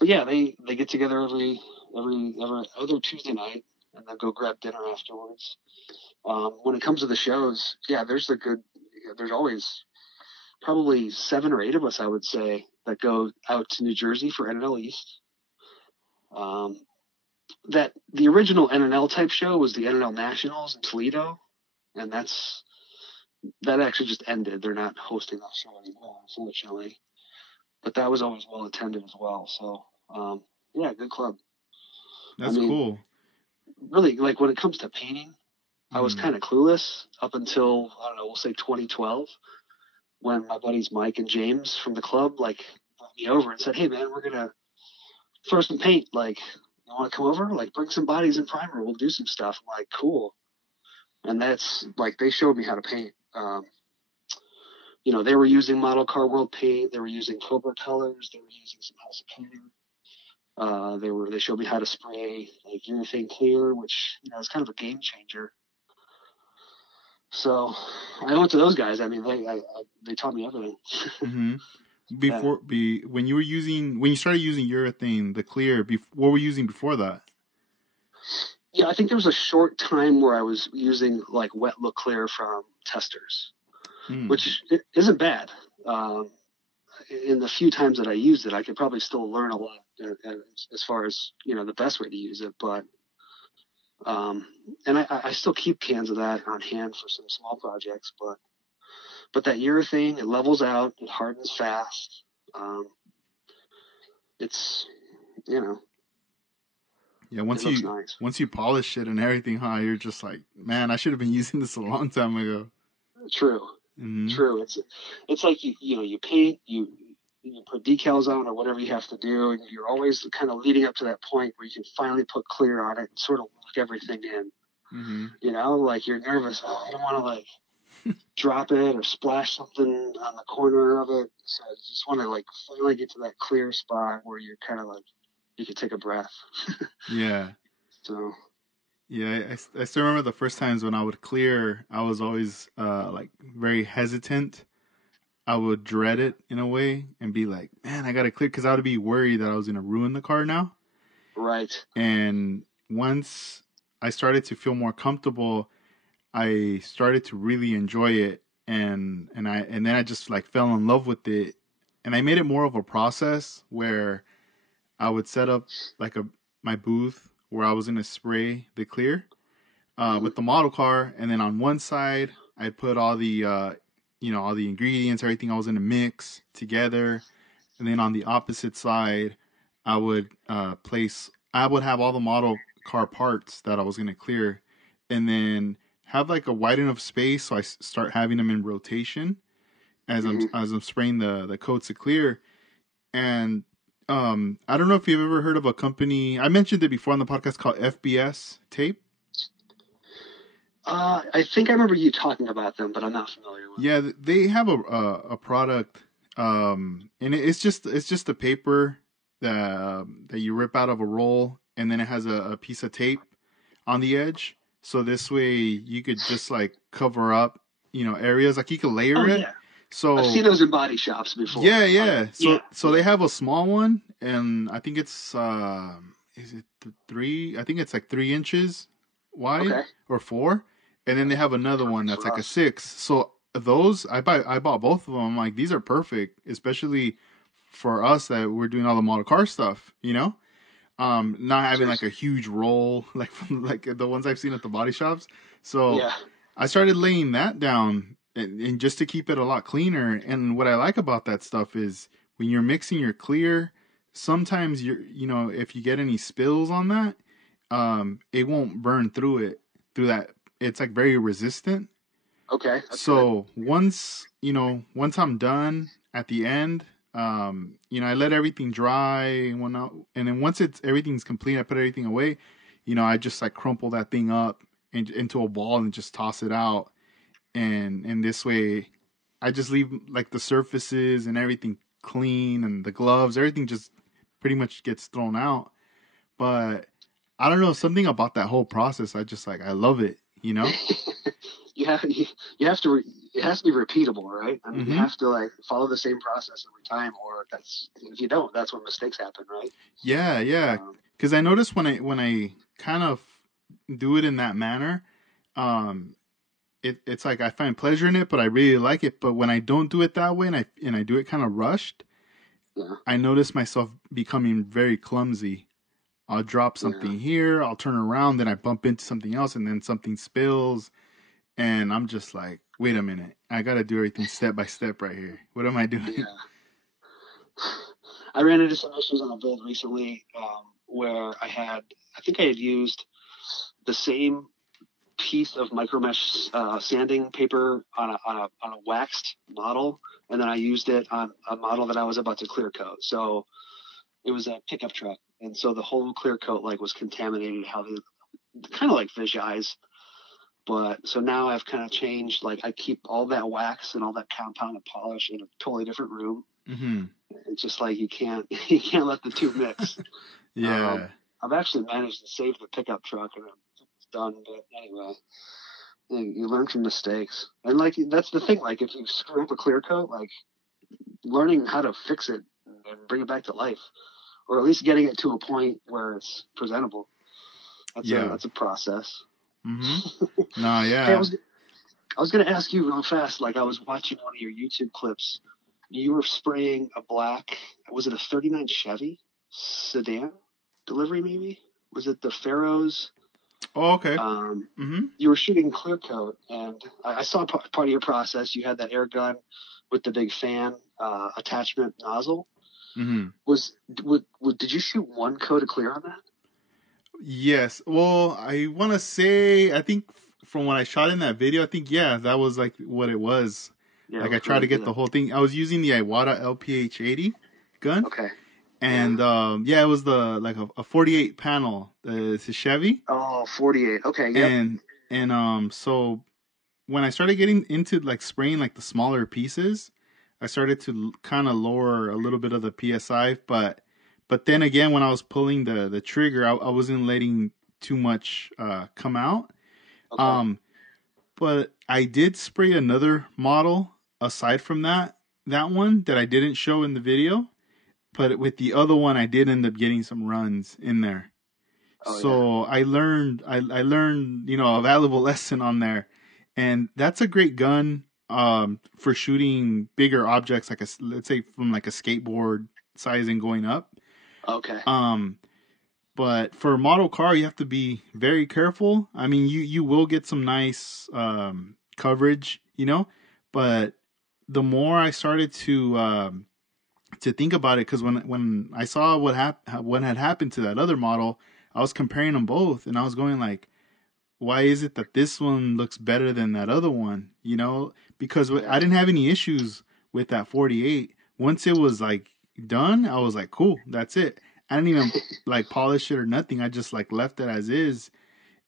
yeah, they get together every other Tuesday night, and then go grab dinner afterwards. When it comes to the shows, yeah, there's always probably 7 or 8 of us, I would say, that go out to New Jersey for NNL East. That the original NNL type show was the NNL Nationals in Toledo, and that actually just ended. They're not hosting that show anymore, unfortunately. But that was always well attended as well. So, yeah, good club. That's cool. Really, like when it comes to painting, I was kind of clueless up until, I don't know, we'll say 2012, when my buddies Mike and James from the club like brought me over and said, "Hey man, we're gonna throw some paint. Like, you want to come over? Like, bring some bodies and primer. We'll do some stuff." I'm like, "Cool." And that's like, they showed me how to paint. They were using Model Car World paint. They were using Cobra colors. They were using some House of Painter. They showed me how to spray like urethane clear, which is kind of a game changer. So I went to those guys. I mean, they taught me everything. Mm-hmm. When you started using urethane, the clear, what were you using before that? Yeah, I think there was a short time where I was using like wet look clear from Testers, which isn't bad. In the few times that I used it, I could probably still learn a lot as far as the best way to use it. But and I still keep cans of that on hand for some small projects. But that urethane, it levels out, it hardens fast. It's Yeah, once you polish it and everything, you're just like, man, I should have been using this a long time ago. True. Mm-hmm. True. It's like you paint, you put decals on or whatever you have to do, and you're always kind of leading up to that point where you can finally put clear on it and sort of lock everything in. Mm-hmm. Like you're nervous. Oh, I don't want to like drop it or splash something on the corner of it. So I just want to like finally get to that clear spot where you're kind of like, you can take a breath. Yeah. So. Yeah, I still remember the first times when I would clear, I was always like very hesitant. I would dread it in a way and be like, man, I got to clear, because I would be worried that I was going to ruin the car now. Right. And once I started to feel more comfortable, I started to really enjoy it. And then I just like fell in love with it. And I made it more of a process where I would set up like my booth where I was going to spray the clear with the model car. And then on one side, I put all the, all the ingredients, everything I was going to mix together. And then on the opposite side, I would have all the model car parts that I was going to clear. And then have like a wide enough space so I start having them in rotation as I'm spraying the coats of clear. And I don't know if you've ever heard of a company. I mentioned it before on the podcast called Fbs Tape. I think I remember you talking about them, but I'm not familiar with them. Yeah, they have a product, and it's just a paper that you rip out of a roll, and then it has a piece of tape on the edge. So this way you could just like cover up, areas, like you could layer it. Yeah. So I've seen those in body shops before. Yeah. So they have a small one, and I think it's is it 3? I think it's like 3 inches wide or 4, and then they have another one that's like a 6. So those I bought both of them. I'm like, these are perfect, especially for us that we're doing all the model car stuff. Not having like a huge roll like the ones I've seen at the body shops. So I started laying that down. And just to keep it a lot cleaner. And what I like about that stuff is when you're mixing your clear, sometimes if you get any spills on that, it won't burn through that. It's like very resistant. Okay. So good. Once I'm done at the end, I let everything dry and whatnot. And then once everything's complete, I put everything away. I just like crumple that thing up into a ball and just toss it out. And this way, I just leave like the surfaces and everything clean, and the gloves, everything just pretty much gets thrown out. But I don't know, something about that whole process. I just I love it. You have to. It has to be repeatable, right? I mean, you have to like follow the same process every time, or if you don't, that's when mistakes happen, right? Yeah. Because I notice when I kind of do it in that manner, it's like I find pleasure in it, but I really like it. But when I don't do it that way and I do it kind of rushed, Yeah. I noticed myself becoming very clumsy. I'll drop Yeah. something here, I'll turn around, then I bump into something else, and then something spills, and I'm just like, wait a minute, I gotta do everything step by step right here. What am I doing? Yeah. I ran into some issues on a build recently where I think I had used the same piece of micro mesh sanding paper on a waxed model, and then I used it on a model that I was about to clear coat. So it was a pickup truck, and so the whole clear coat like was contaminated. How they kind of like fish eyes, but so now I've kind of changed. Like I keep all that wax and all that compounded polish in a totally different room. Mm-hmm. It's just like you can't you can't let the two mix. Yeah. I've actually managed to save the pickup truck, and it's done. But anyway, you learn from mistakes, and like that's the thing. Like if you screw up a clear coat, like learning how to fix it and bring it back to life, or at least getting it to a point where it's presentable. Yeah. That's a process. Mm-hmm. No, Hey, yeah. I was gonna ask you real fast. Like I was watching one of your YouTube clips. You were spraying a black. Was it a '39 Chevy sedan delivery? Maybe was it the Pharaohs? Oh, okay. Um, Mm-hmm. you were shooting clear coat, and I saw part of your process. You had that air gun with the big fan attachment nozzle. Mm-hmm. Did you shoot one coat of clear on that? Yes. Well, I want to say, I think from when I shot in that video, I think, yeah, that was like what it was. Yeah, it Like I looked tried to really get good. the whole thing. I was using the Iwata LPH80 gun. Okay. Yeah. And yeah, it was the like a 48 panel. It's a Chevy. Oh, 48. Okay. Yep. And so when I started getting into like spraying like the smaller pieces, I started to kind of lower a little bit of the PSI, but then again when I was pulling the trigger, I wasn't letting too much come out. Okay. Um but I did spray another model aside from that one that I didn't show in the video, but with the other one I did end up getting some runs in there. Oh yeah. So I learned, a valuable lesson on there. And that's a great gun for shooting bigger objects like let's say from like a skateboard size and going up. Okay. Um but for a model car you have to be very careful. I mean you will get some nice coverage, but the more I started to think about it, because when I saw what had happened to that other model, I was comparing them both, and I was going like, why is it that this one looks better than that other one? Because I Yeah. didn't have any issues with that 48. Once it was like done, I was like, cool, that's it. I didn't even like polish it or nothing. I just like left it as is.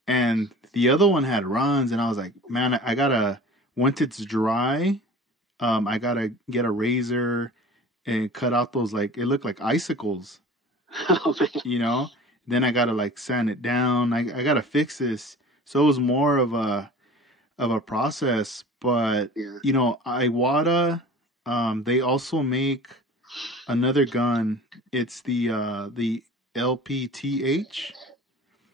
And the other one had runs, and I was like, man, I gotta once it's dry, I gotta get a razor and cut out those like it looked like icicles, Oh man. you know. Then I gotta like sand it down. I gotta fix this. So it was more of a process. But Yeah. Iwata, they also make another gun. It's the LPTH.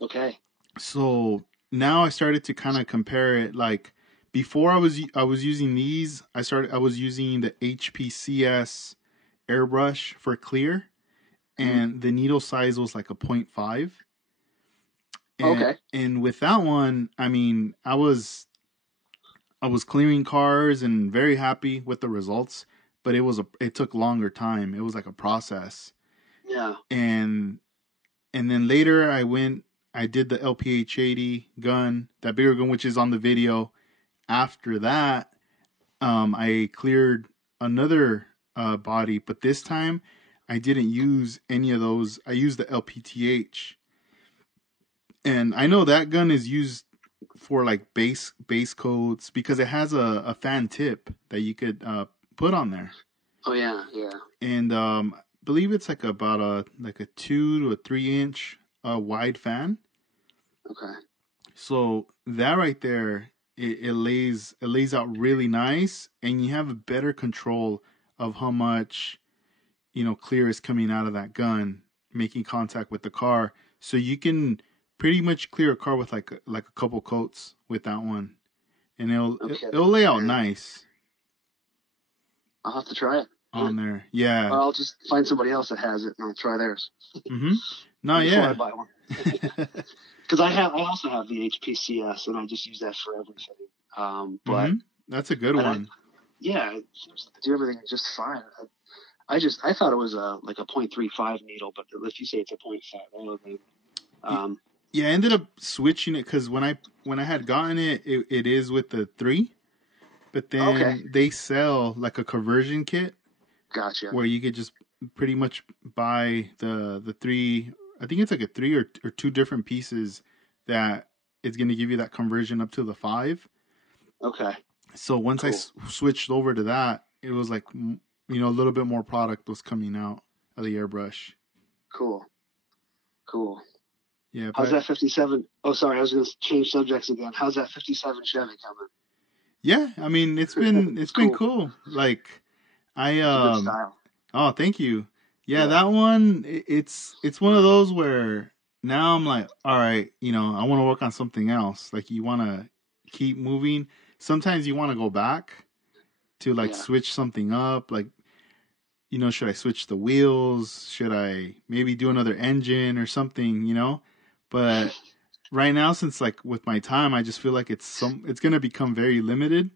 Okay. So now I started to kind of compare it. Like before, I was using these. I was using the HPCS airbrush for clear, Mhm. and the needle size was like a point 0.5. and Okay. and with that one, I mean, I was clearing cars and very happy with the results, but it took longer time. It was like a process. Yeah. And and then later I did the LPH80 gun, that bigger gun, which is on the video. After that, I cleared another body, but this time I didn't use any of those. I used the LPTH, and I know that gun is used for like base coats because it has a fan tip that you could put on there, Oh yeah. Yeah. and I believe it's like about a 2 to 3 inch wide fan. Okay. So that right there, it lays out really nice, and you have a better control of how much clear is coming out of that gun, making contact with the car. So you can pretty much clear a car with like a couple coats with that one, and it'll Okay. it'll lay out Yeah. nice. I'll have to try it. on there. Yeah. Or I'll just find somebody else that has it and I'll try theirs Mm-hmm. No, before I yeah. buy one. Because I also have the HPCS and I just use that for everything. But Mm-hmm. That's a good one. yeah, it seems to do everything just fine. I thought it was like a .35 needle, but if you say it's a .5, then Yeah, I ended up switching it because when I had gotten it is with the 3, but okay, then they sell like a conversion kit gotcha. where you could just pretty much buy the 3. I think it's like a 3 or 2 different pieces that it's going to give you that conversion up to the 5. Okay. So once Cool. I switched over to that, it was like, a little bit more product was coming out of the airbrush. Cool. Yeah. How's that 57? Oh, sorry, I was going to change subjects again. How's that 57 Chevy coming? Yeah, I mean it's been cool. Like It's a good style. Oh, thank you. Yeah, Yeah. that one it's one of those where now I'm like, all right, I want to work on something else. Like you want to keep moving. Sometimes you want to go back to like switch something up. Like, should I switch the wheels? Should I maybe do another engine or something? But right now, since like with my time, I just feel like it's gonna become very limited.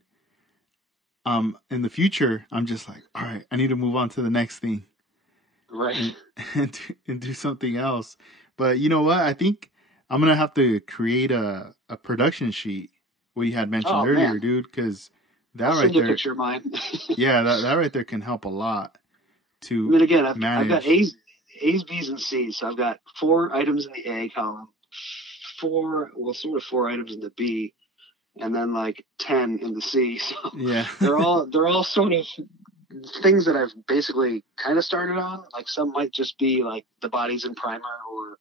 In the future, I'm just like, all right, I need to move on to the next thing, right, and do something else. But you know what? I think I'm gonna have to create a production sheet. What you had mentioned earlier, man. dude, because that I'll right send you there, a picture of mine. yeah, that right there can help a lot to I mean, again, I've got manage. A's, B's, and C's. So I've got 4 items in the A column, 4 items in the B, and then like 10 in the C. So Yeah, they're all sort of things that I've basically kind of started on. Like some might just be like the bodies and primer, or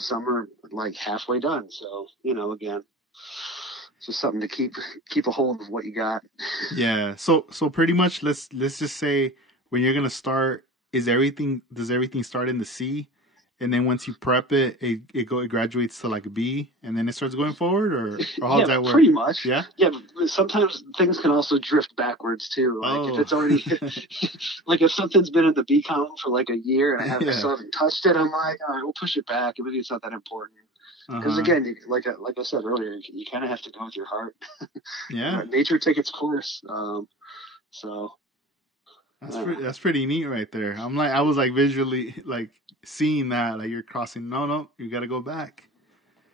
some are like halfway done. So again, it's just something to keep a hold of what you got. yeah. So pretty much, let's just say when you're gonna start, does everything start in the C, and then once you prep it, it graduates to like a B, and then it starts going forward, or how does that work? Pretty much. Yeah. Yeah, but sometimes things can also drift backwards too. Like if it's already, like if something's been in the B column for like a year and I still haven't touched it, I'm like, all right, we'll push it back. Maybe it's not that important. Because again, like I said earlier, you kind of have to go with your heart. Yeah. Nature take its course. So. That's pretty neat right there. I was like visually like seeing that, like you're crossing. No, you got to go back.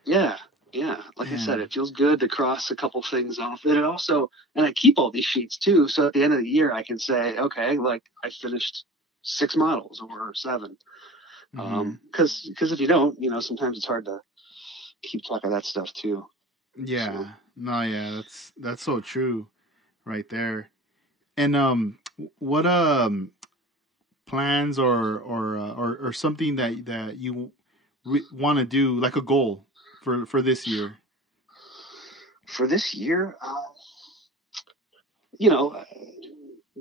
Yeah. Like I said, it feels good to cross a couple things off. And I keep all these sheets too. So at the end of the year, I can say, okay, like I finished 6 models or 7. Because if you don't, sometimes it's hard to keep track of that stuff too. Yeah. So. No, yeah, that's so true, right there. And what plans or something that you want to do, like a goal for this year? For this year,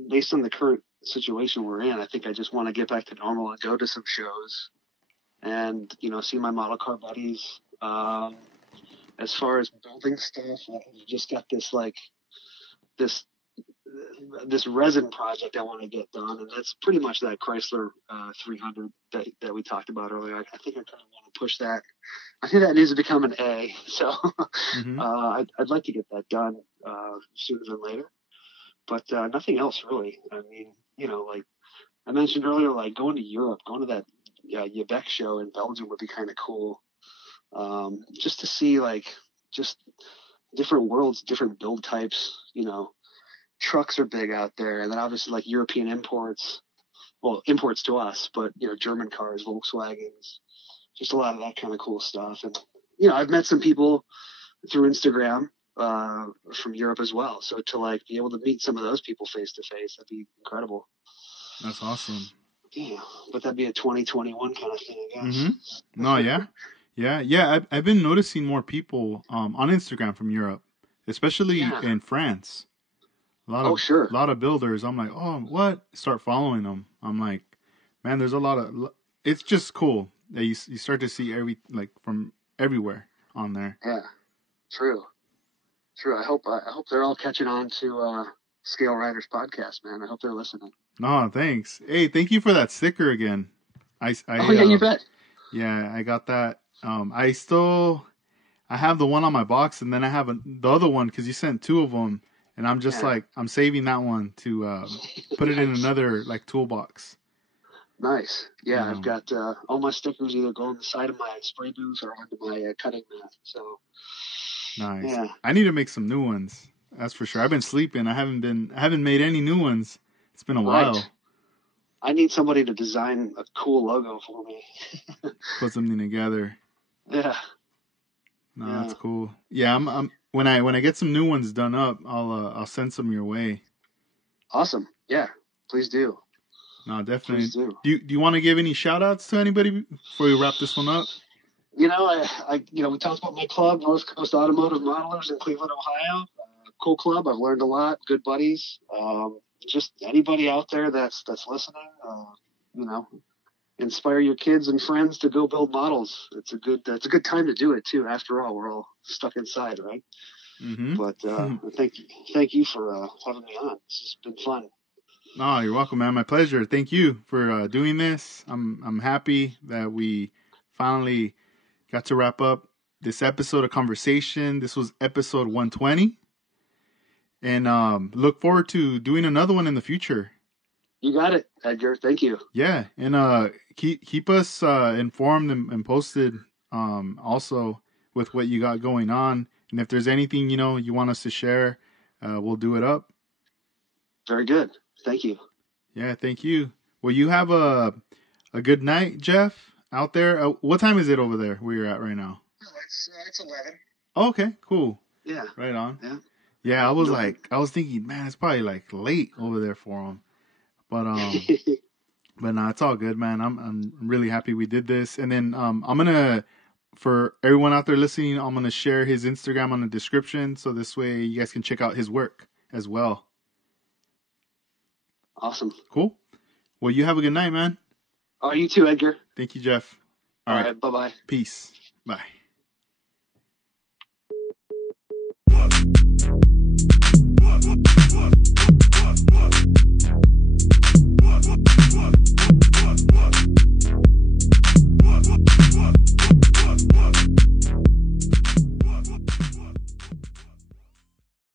based on the current situation we're in, I think I just want to get back to normal and go to some shows and, see my model car buddies. As far as building stuff, I've just got this resin project I want to get done, and that's pretty much that Chrysler 300 that we talked about earlier. I think I kind of want to push that. I think that needs to become an A, so I'd like to get that done sooner than later. But nothing else really. I mean, like I mentioned earlier, like going to Europe, going to that Ubec show in Belgium would be kind of cool. Just to see like just different worlds, different build types. Trucks are big out there, and then obviously like European imports. Well, imports to us, but German cars, Volkswagens, just a lot of that kind of cool stuff. And I've met some people through Instagram from Europe as well. So to like be able to meet some of those people face to face, that'd be incredible. That's awesome. Yeah, but that'd be a 2021 kind of thing, I guess. No, yeah. I've been noticing more people on Instagram from Europe, especially in France. A lot of builders. I'm like, oh, what? Start following them. I'm like, man, there's a lot of. It's just cool that you start to see from everywhere on there. Yeah, true. I hope they're all catching on to Scale Riders podcast, man. I hope they're listening. No, thanks. Hey, thank you for that sticker again. Oh yeah, you bet. Yeah, I got that. I have the one on my box, and then I have the other one because you sent two of them, and I'm just like, I'm saving that one to put it in another like toolbox. Nice. Yeah, I've got all my stickers either go on the side of my spray booth or onto my cutting mat. So nice. Yeah. I need to make some new ones. That's for sure. I've been sleeping. I haven't made any new ones. It's been a while. I need somebody to design a cool logo for me. Put something together. Yeah. No, that's cool. Yeah, I'm when I get some new ones done up, I'll send some your way. Awesome. Yeah, please do. No, definitely. Please do. Do you want to give any shout outs to anybody before we wrap this one up? You know, we talked about my club, North Coast Automotive Modelers in Cleveland, Ohio. Cool club. I've learned a lot. Good buddies. Just anybody out there that's listening. Inspire your kids and friends to go build models. It's a good time to do it too. After all, we're all stuck inside, right? Mm-hmm. But thank you for having me on. This has been fun. No, you're welcome, man. My pleasure. Thank you for doing this. I'm happy that we finally got to wrap up this episode of conversation. This was episode 120, and look forward to doing another one in the future. You got it, Edgar. Thank you. Yeah, and keep us informed and posted also with what you got going on, and if there's anything you want us to share, we'll do it up. Very good. Thank you. Yeah, thank you. Well, you have a good night, Jeff, out there. What time is it over there where you're at right now? Oh, it's 11. Oh, okay, cool. Yeah. Right on. Yeah. Yeah, I was thinking, man, it's probably like late over there for him. But but no, it's all good, man. I'm really happy we did this. And then I'm gonna, for everyone out there listening, I'm gonna share his Instagram on the description, so this way you guys can check out his work as well. Awesome. Cool. Well, you have a good night, man. Oh, you too, Edgar. Thank you, Jeff. All right. Bye-bye. Peace. Bye.